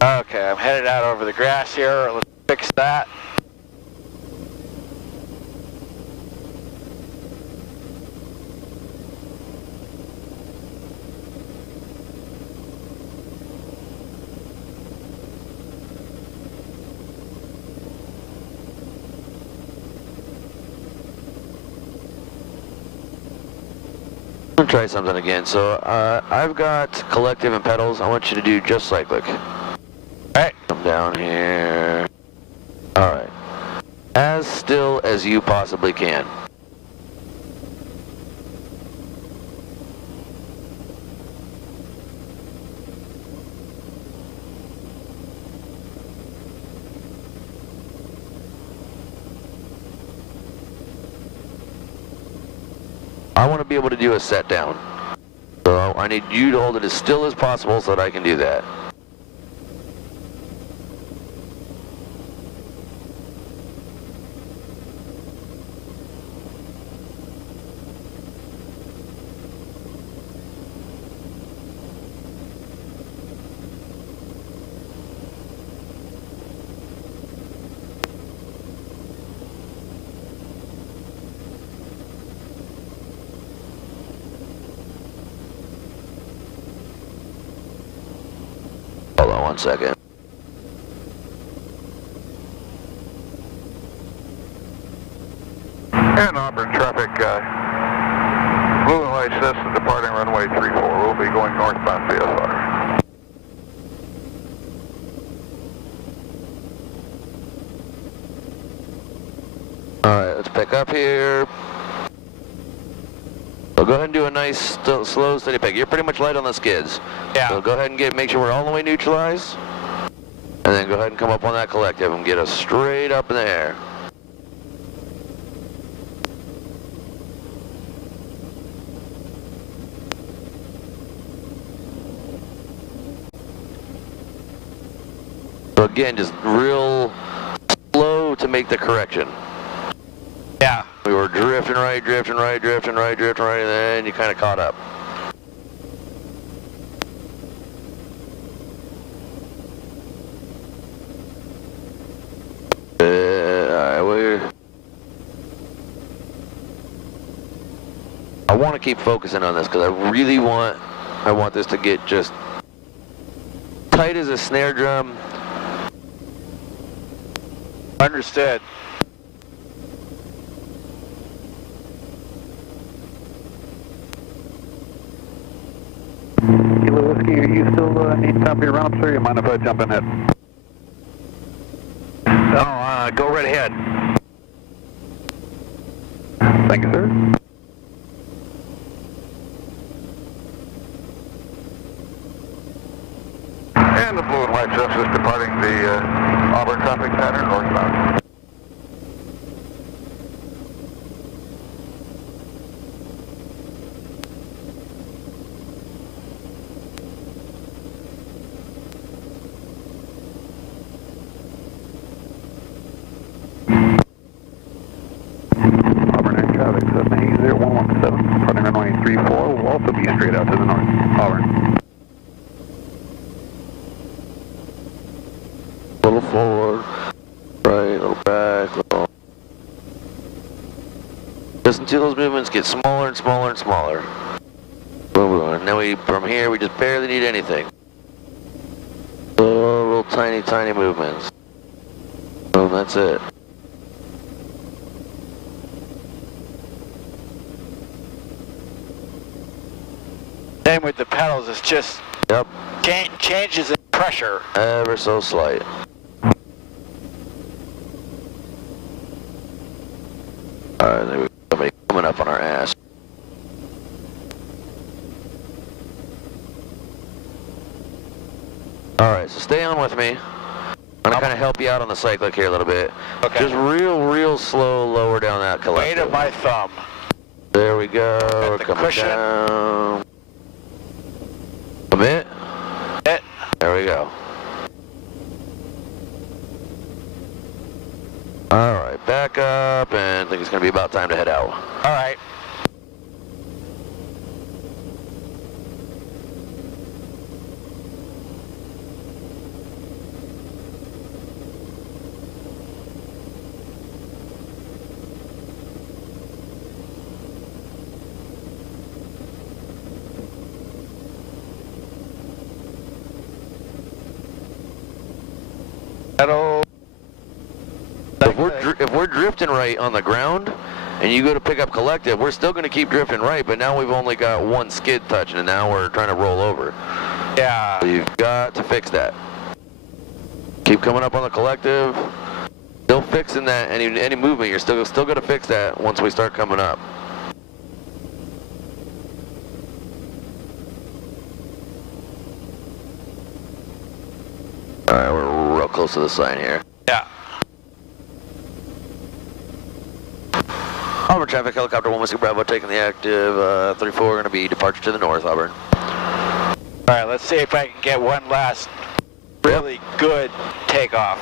Okay, I'm headed out over the grass here. Let's fix that. I'm gonna try something again. So I've got collective and pedals. I want you to do just cyclic. Alright. Come down here. Alright. As still as you possibly can. I want to be able to do a set down. So I need you to hold it as still as possible so that I can do that. Hold on 1 second. And Auburn traffic, blue and white system departing runway 34. We'll be going northbound VFR. Alright, let's pick up here. So go ahead and do a nice, slow, steady pick. You're pretty much light on the skids. Yeah. So go ahead and make sure we're all the way neutralized. And then go ahead and come up on that collective and get us straight up in the air. So again, just real slow to make the correction. Yeah. We were drifting right, drifting right, drifting right, drifting right, and then you kind of caught up. I want to keep focusing on this because I want this to get just tight as a snare drum. Understood. Kilo Whiskey, are you still need top of your round, sir? You mind if I jump in ahead? No, go right ahead. Thank you, sir. And the blue and white Justice departing the Auburn traffic pattern northbound. 447. Departing runway 34 will also be straight out to the north. Auburn. A little forward, right, a little back, little. Just until those movements get smaller and smaller and smaller. Boom, and then from here, we just barely need anything. Little tiny, tiny movements. Boom, that's it. Same with the pedals, it's just Yep, changes in pressure. ever so slight. Alright, there we go. Somebody coming up on our ass. Alright, so stay on with me. I'm gonna kind of help you out on the cyclic here a little bit. Okay. Just real slow, lower down that collective. Weight of my thumb. There we go. At the Coming cushion. down. A bit. There we go. Alright, back up, and I think it's going to be about time to head out. All right. Pedal. If we're drifting right on the ground, and you go to pick up collective, we're still going to keep drifting right, but now we've only got one skid touching, and now we're trying to roll over. Yeah. So you've got to fix that. Keep coming up on the collective. Still fixing that. Any movement, you're still going to fix that once we start coming up. All right, we're real close to the sign here. Yeah. Auburn traffic, helicopter 1 Whiskey Bravo taking the active 34, going to be departure to the north, Auburn. All right, let's see if I can get one last really good takeoff.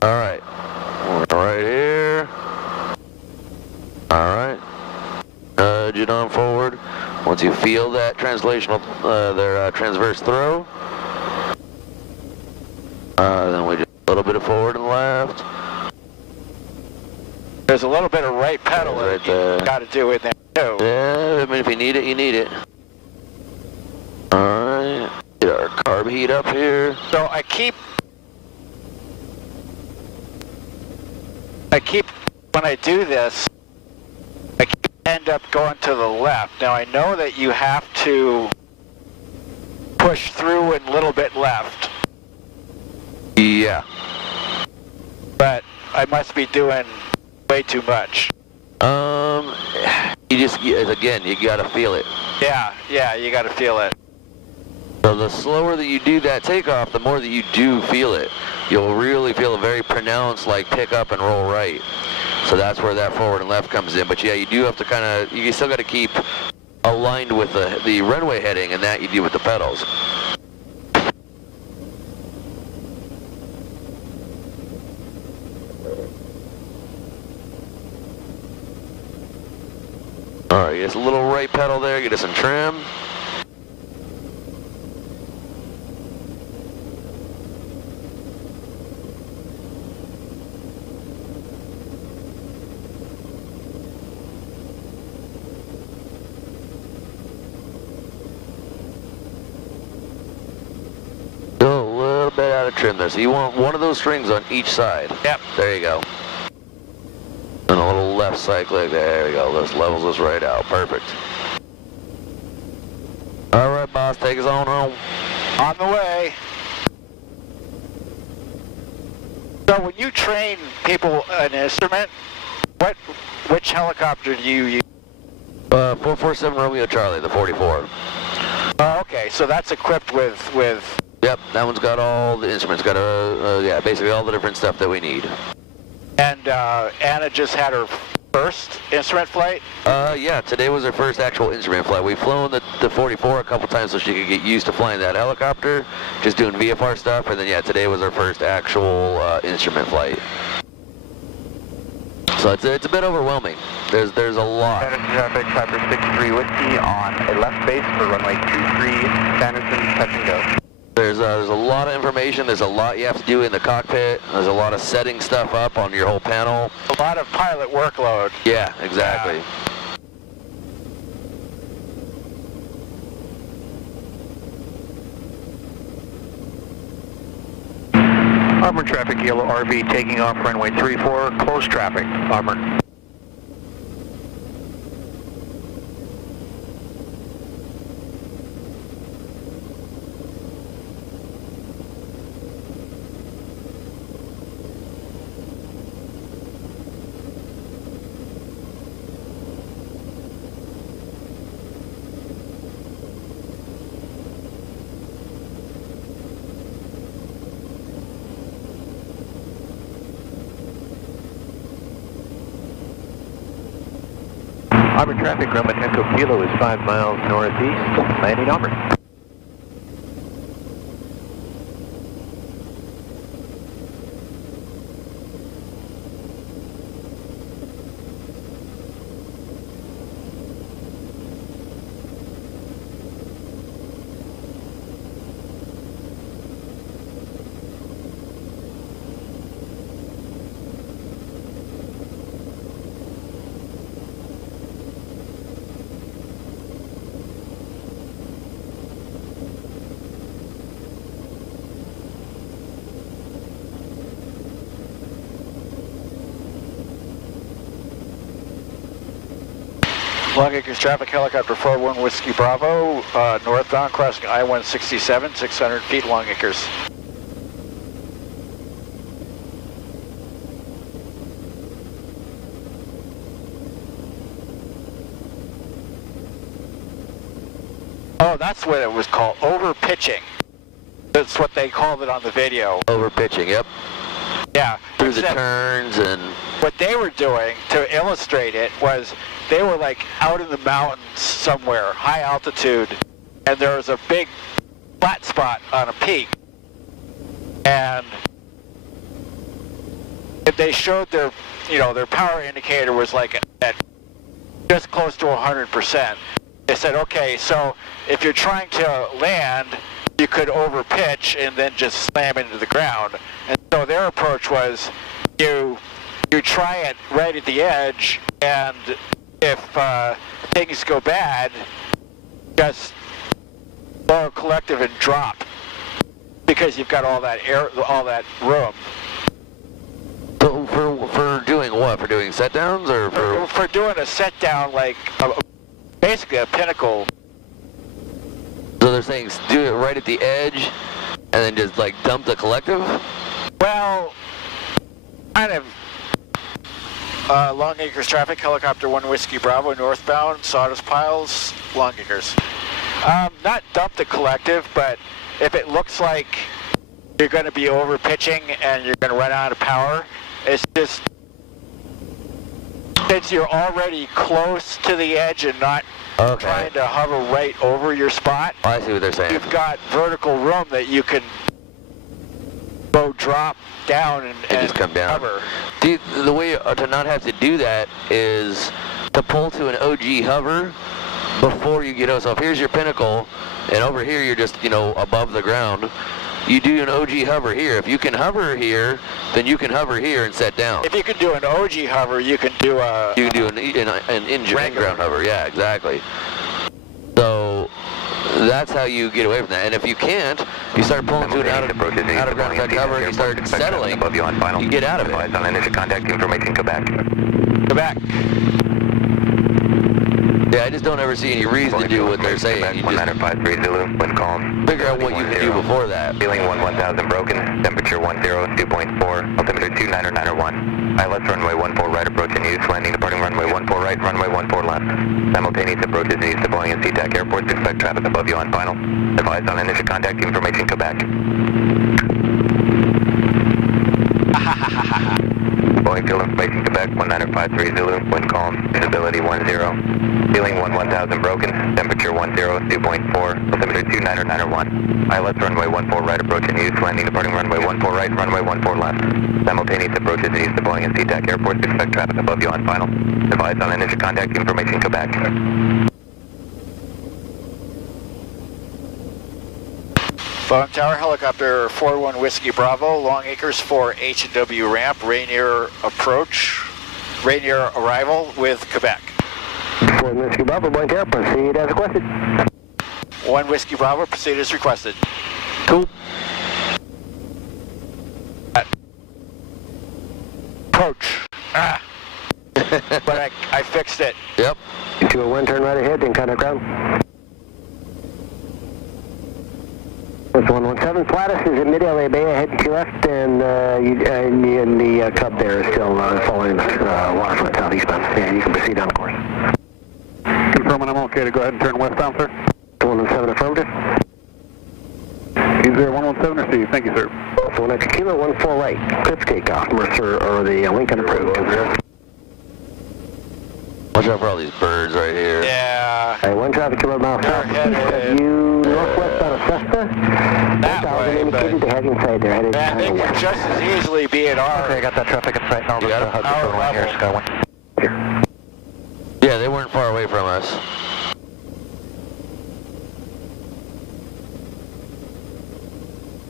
All right, right here. All right, nudge it on forward. Once you feel that translational, their transverse throw, then we just a little bit of forward and left. There's a little bit of right pedal Right that you there. got to do in there too. Yeah, I mean, if you need it, you need it. All right, get our carb heat up here. So I keep when I do this, I end up going to the left. Now I know that you have to push through and a little bit left, Yeah. but I must be doing way too much. Again, you gotta feel it. Yeah, you got to feel it. So the slower that you do that takeoff, the more that you do feel it. You'll really feel a very pronounced like pick up and roll right. So that's where that forward and left comes in. But yeah, you do have to kind of, you still got to keep aligned with the runway heading, and that you do with the pedals. All right, just a little right pedal there, get us some trim. Still a little bit out of trim there, so you want one of those strings on each side. Yep. There you go. And a little left cyclic, there we go, this levels us right out, perfect. All right, boss, take us on home. On the way. So when you train people an instrument, which helicopter do you use? 447 Romeo Charlie, the 44. Oh, okay, so that's equipped with Yep, that one's got all the instruments, got yeah, basically all the different stuff that we need. and Anna just had her first instrument flight? Yeah, today was her first actual instrument flight. We've flown the 44 a couple times so she could get used to flying that helicopter, just doing VFR stuff, and then yeah, today was her first actual instrument flight. So it's a bit overwhelming. There's a lot. Sanderson traffic, Piper 63 Whiskey on a left base for runway 23, Sanderson, touch and go. There's a lot of information. There's a lot you have to do in the cockpit. There's a lot of setting stuff up on your whole panel. A lot of pilot workload. Yeah, exactly. Yeah. Auburn traffic, yellow RV taking off runway 34, close traffic, Auburn. Auburn traffic, Grumman Echo Kilo is 5 miles northeast, landing Auburn. Long Acres traffic, helicopter 41 Whiskey Bravo, northbound crossing I-167, 600 feet, Long Acres. Oh, that's what it was called, over pitching. That's what they called it on the video. Over pitching, yep. Yeah. Through the turns and... What they were doing to illustrate it was they were like out in the mountains somewhere, high altitude, and there was a big flat spot on a peak. And they showed their, their power indicator was like at just close to 100%. They said, okay, so if you're trying to land, you could over pitch and then just slam into the ground. And so their approach was you try it right at the edge, and if things go bad, just lower collective and drop, because you've got all that air, all that room. So for doing what? For doing set downs or for doing a set down, like basically a pinnacle. So they're saying do it right at the edge, and then just like dump the collective? Well, kind of. Long Acres traffic, helicopter 1 Whiskey Bravo, northbound, sawdust piles, Long Acres. Not dump the collective, but if it looks like you're going to be over pitching and you're going to run out of power, it's just, since you're already close to the edge and not trying to hover right over your spot, I see what they're saying. You've got vertical room that you can go drop down and just come down. Cover. The way to not have to do that is to pull to an OG hover before you get out. So if here's your pinnacle, and over here you're just, above the ground, you do an OG hover here. If you can hover here, then you can hover here and set down. If you can do an OG hover, you can do a... You can do an in-ground hover, yeah, exactly. So that's how you get away from that. And if you can't, you start pulling to an out-of-ground type cover and you start settling, you get out of it. On initial contact information, Quebec. Quebec. Yeah, I just don't ever see any reason to do what they're saying. You just 1953 Zulu, wind calm. figure out what you can do before that. Feeling 1000 broken, temperature 10, 2.4, altimeter 2991. ILS runway 14 right approach in use, landing departing runway 14 right, runway 14 left. Simultaneous approaches in east of Boeing and SeaTac airports, expect traffic above you on final. Advised on initial contact information, Quebec. Boeing field information Quebec 19530 Zulu, wind calm, visibility 10. Ceiling 1000 broken, temperature 10, 2.4, altimeter 2991. ILS runway 14 right approach in use, landing departing runway 14 right, runway 14 left. Simultaneous approaches in use to Boeing and SeaTac airports, expect traffic above you on final. Advise on initial contact information Quebec. Boeing Tower, helicopter 41 Whiskey Bravo, Long Acres for H&W ramp, Rainier approach, Rainier arrival with Quebec. 41 Whiskey Bravo, Boeing Tower, proceed as requested. 1 Whiskey Bravo, proceed as requested. Cool. Approach. Ah. But I fixed it. Yep. 201, turn right ahead, then contact ground. This 117, Plattus is at mid-LA Bay, heading to your left, and the Cub there is still following waterfront southeastbound. Yeah, you can proceed on course. Confirming I'm okay to go ahead and turn westbound, sir. 117 affirmative. He's there, 117 receive. Thank you, sir. So next kilo 14 right, cliff takeoff, Mercer, or the Lincoln approved. Watch out for all these birds right here. Yeah. Hey, 1 traffic kilo mile south of you, northwest out of Cessna. That way, indicated but to head inside there, headed man, they kind could of just as easily be at our... Okay, I got that traffic in sight. I'll just hug the photo line here, Sky 1. Yeah, they weren't far away from us.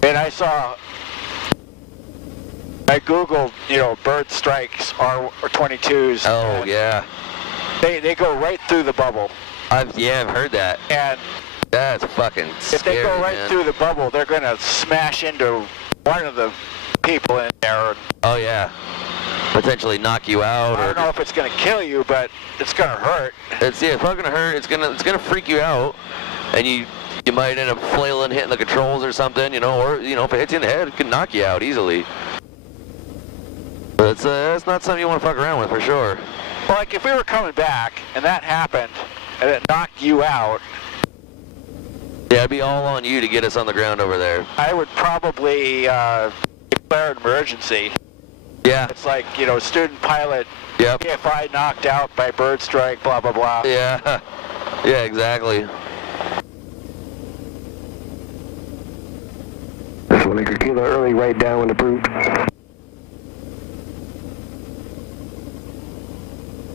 And I Googled, bird strikes R-22s. Oh, yeah. They go right through the bubble. I've heard that. And That's fucking scary, if they go right man. through the bubble, they're going to smash into one of the people in there. Oh, yeah. Potentially knock you out. I don't know if it's going to kill you, but it's going to hurt. It's probably gonna hurt. It's gonna freak you out, and you might end up flailing, hitting the controls or something, or if it hits you in the head, it can knock you out easily. But it's not something you want to fuck around with for sure. Well, like if we were coming back and that happened and it knocked you out, Yeah, it'd be all on you to get us on the ground over there. I would probably declare an emergency. Yeah. It's like, student pilot, Yep. PFI knocked out by bird strike, blah, blah, blah. Yeah. Yeah, exactly. This 1 acre kilo early right downwind approved.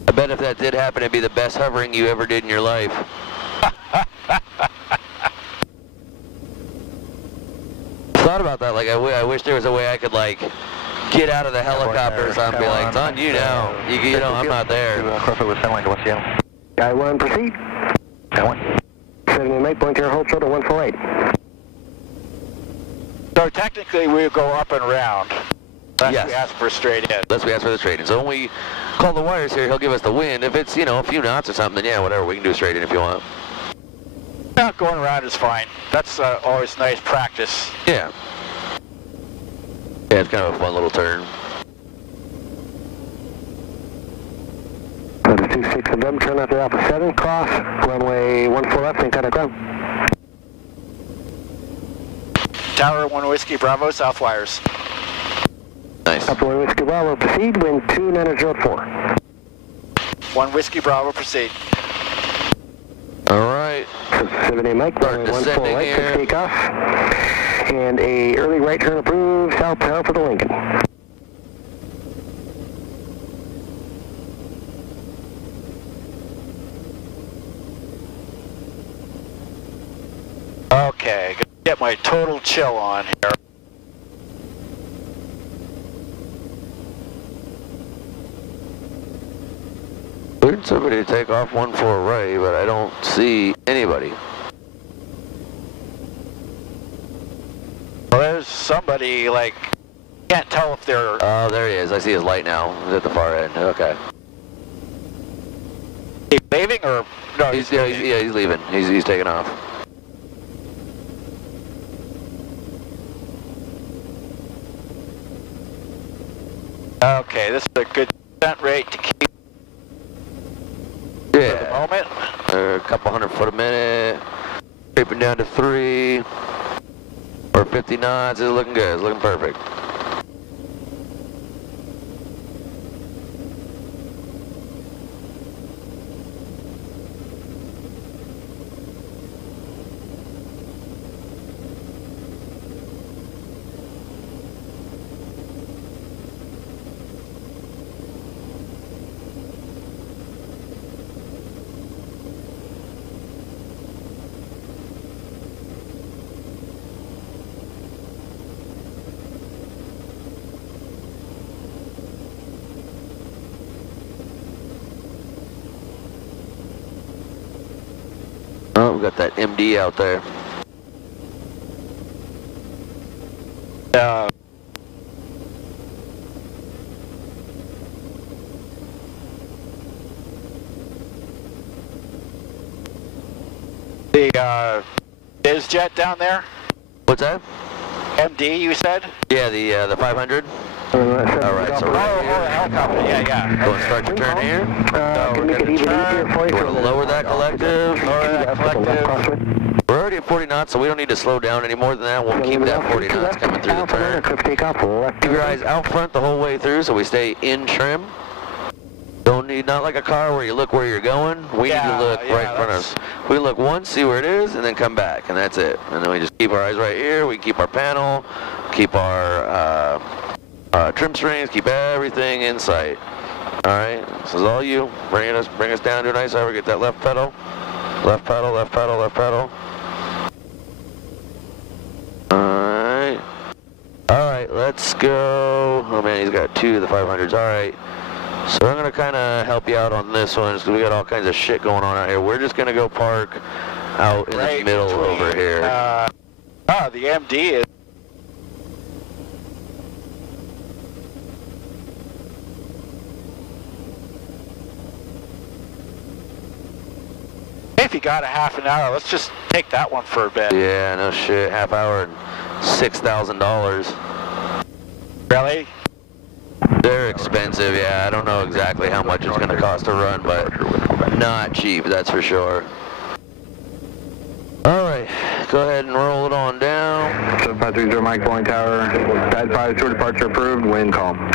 I bet if that did happen, it'd be the best hovering you ever did in your life. Thought about that. Like, I wish there was a way I could, get out of the helicopter or something. Be like, it's on you now. I'm not there. Crossover with Sunline to West Seattle. Guy 1, proceed. Sky 1. 7 Mike, point to hold short of 148. So technically we go up and around. Unless Yes. we ask for straight in. Unless we ask for the straight in. So when we call the wires here, he'll give us the wind. If it's, a few knots or something, then yeah, whatever. We can do straight in if you want. Yeah, going around is fine. That's always nice practice. Yeah. Yeah, it's kind of a fun little turn. 26 of them, turn after Alpha 7, cross, runway 14 left, and contact ground. Tower 1 Whiskey Bravo, south wires. Nice. Alpha 1 Whiskey Bravo, proceed, wind 2904. 1 Whiskey Bravo, proceed. All right. 7 Mike, Start runway 14 descending right, here. take off. And a early right turn approved, south tower for the Lincoln. Okay, gonna get my total chill on here. Heard somebody take off 14 right, but I don't see anybody. Well, there's somebody, can't tell if they're... Oh, there he is. I see his light now. He's at the far end. Okay. He's leaving or... No, He's leaving. He's taking off. Okay, this is a good descent rate to keep for the Yeah. moment. A couple 100 foot a minute. Creeping down to 3. Or 50 knots. It's looking good. It's looking perfect. we've got that MD out there. The BizJet down there? What's that? MD, you said? Yeah, the 500. All right, so Oh, right the here. helicopter, yeah. Go and start your turn here. Can make it even easier for you. You want to lower that collective. Lower that collective. We're already at 40 knots, so we don't need to slow down any more than that. We'll keep that 40 knots coming through the turn. Keep your eyes out front the whole way through so we stay in trim. Don't need, not like a car where you look where you're going. We need to look right in front of us. We look once, see where it is, and then come back, and that's it. And then we just keep our eyes right here. We keep our panel, keep our trim strings, keep everything in sight. All right, this is all you. Bring us down to a nice hover. Get that left pedal, left pedal, left pedal, left pedal. All right, let's go. Oh man, he's got 2 of the 500s. All right. So I'm going to kind of help you out on this one because we got all kinds of shit going on out here. We're just going to go park out in the middle over here. The MD is... If you got a half an hour, let's just take that one for a bit. Yeah, no shit. Half hour and $6,000. Really? They're expensive, yeah. I don't know exactly how much it's going to cost to run, but not cheap, that's for sure. All right, go ahead and roll it on down. 7530 Mike, Boeing Tower. Pad 5, short departure approved, wind calm.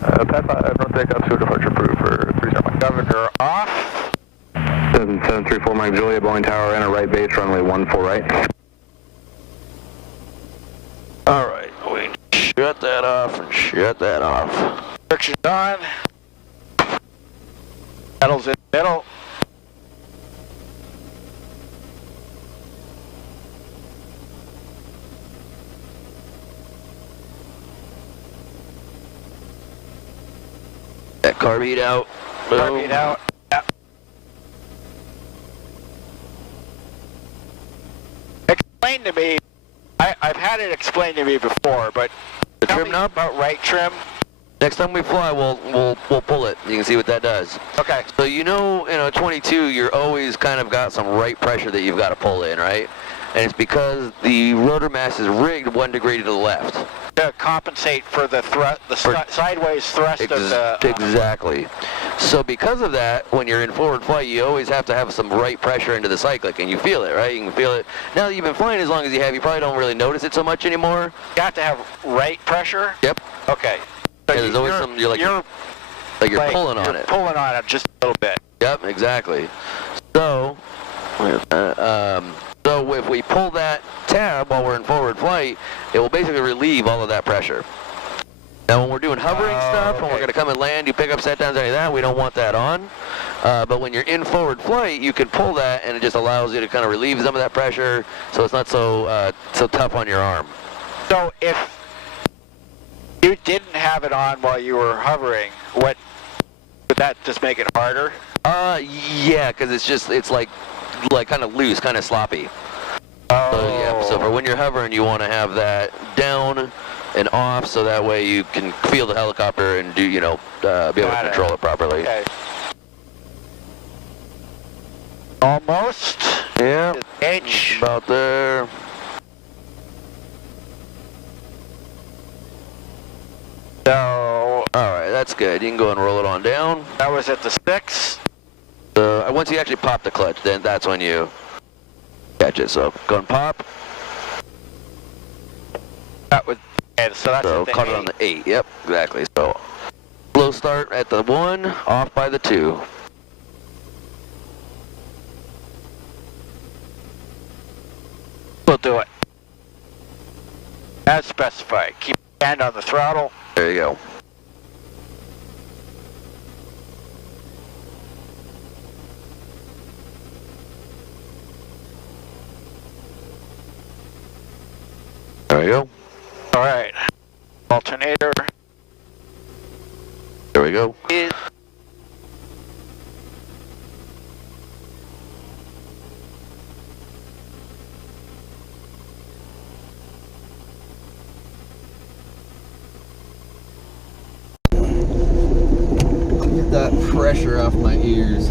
Pad 5, run takeoff, short departure approved for 37 Mike. Governor off. 7734 Mike Juliet, Boeing Tower, enter right base, runway 14 right. All right, we shut that off and shut that off. Friction's on. Pedals in the middle. That carbide out. Boom. Carbide out. Yep. Explain to me. I've had it explained to me before, but The tell trim me knob? about right trim. Next time we fly, we'll pull it. You can see what that does. Okay. So you know, in a 22, you're always kind of got some right pressure that you've got to pull in, right? And it's because the rotor mass is rigged 1 degree to the left. To compensate for the sideways thrust of the... Exactly. So because of that, when you're in forward flight, you always have to have some right pressure into the cyclic, and you feel it, right? You can feel it. Now that you've been flying as long as you have, you probably don't really notice it so much anymore. You have to have right pressure? Yep. Okay. So Yeah, there's always some, you're pulling on it. Pulling on it just a little bit. Yep, exactly. So, so if we pull that tab while we're in forward flight, it will basically relieve all of that pressure. Now when we're doing hovering stuff, when we're going to come and land, you pick up set downs, any of that, we don't want that on. But when you're in forward flight, you can pull that and it just allows you to kind of relieve some of that pressure so it's not so so tough on your arm. So if you didn't have it on while you were hovering, would that just make it harder? Yeah, because it's like kind of loose, kind of sloppy. Oh. So yeah, so for when you're hovering, you want to have that down and off, so that way you can feel the helicopter and do, be able to control it properly. Okay. Almost. Yeah. H. About there. So. All right, that's good. You can go and roll it on down. That was at the 6. Once you actually pop the clutch, then that's when you catch it. So go and pop. That would. And so that's So at the caught 8. it on the 8. Yep, exactly. So slow start at the 1, off by the 2. We'll do it. As specified. Keep your hand on the throttle. There you go. There you go. All right. Alternator. There we go. off my ears.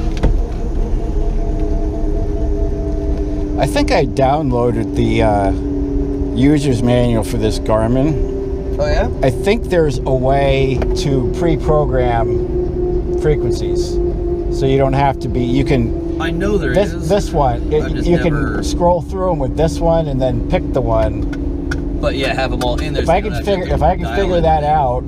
I think I downloaded the user's manual for this Garmin. Oh yeah? I think there's a way to pre-program frequencies, so you don't have to be. You can. I know there is. This one, you can scroll through them with this one and then pick the one. But yeah, have them all in there. If I can figure that out,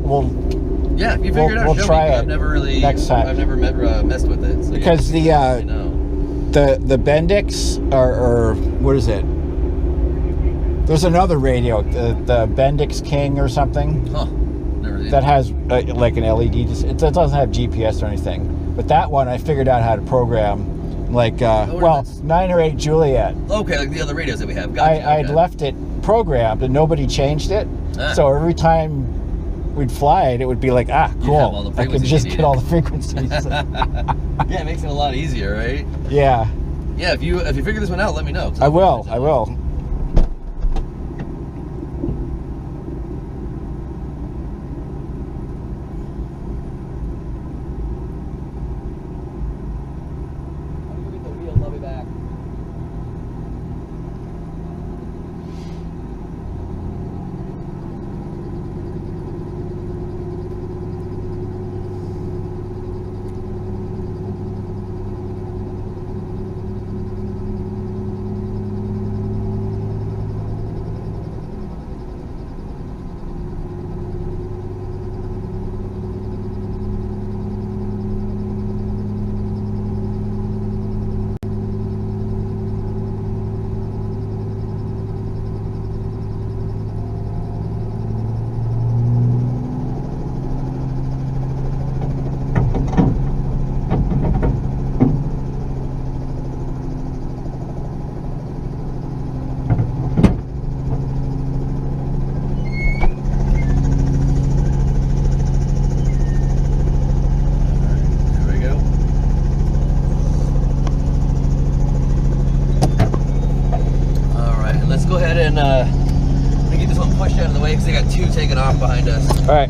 yeah, if you figure it out, we'll try it. I've never really next time. I've never messed with it. So because yeah, the Bendix or what is it? There's another radio, the Bendix King or something. Huh. Never that has like an LED. It doesn't have GPS or anything. But that one I figured out how to program, like 9 or 8 Juliet. Okay, like the other radios that we have. Gotcha, I'd left it programmed and nobody changed it. So every time we'd fly it, it would be like, cool. I could just get all the frequencies. Yeah, it makes it a lot easier, right? Yeah. Yeah, if you figure this one out, let me know. I will. Let's go ahead and get this one pushed out of the way because they got 2 taking off behind us. All right.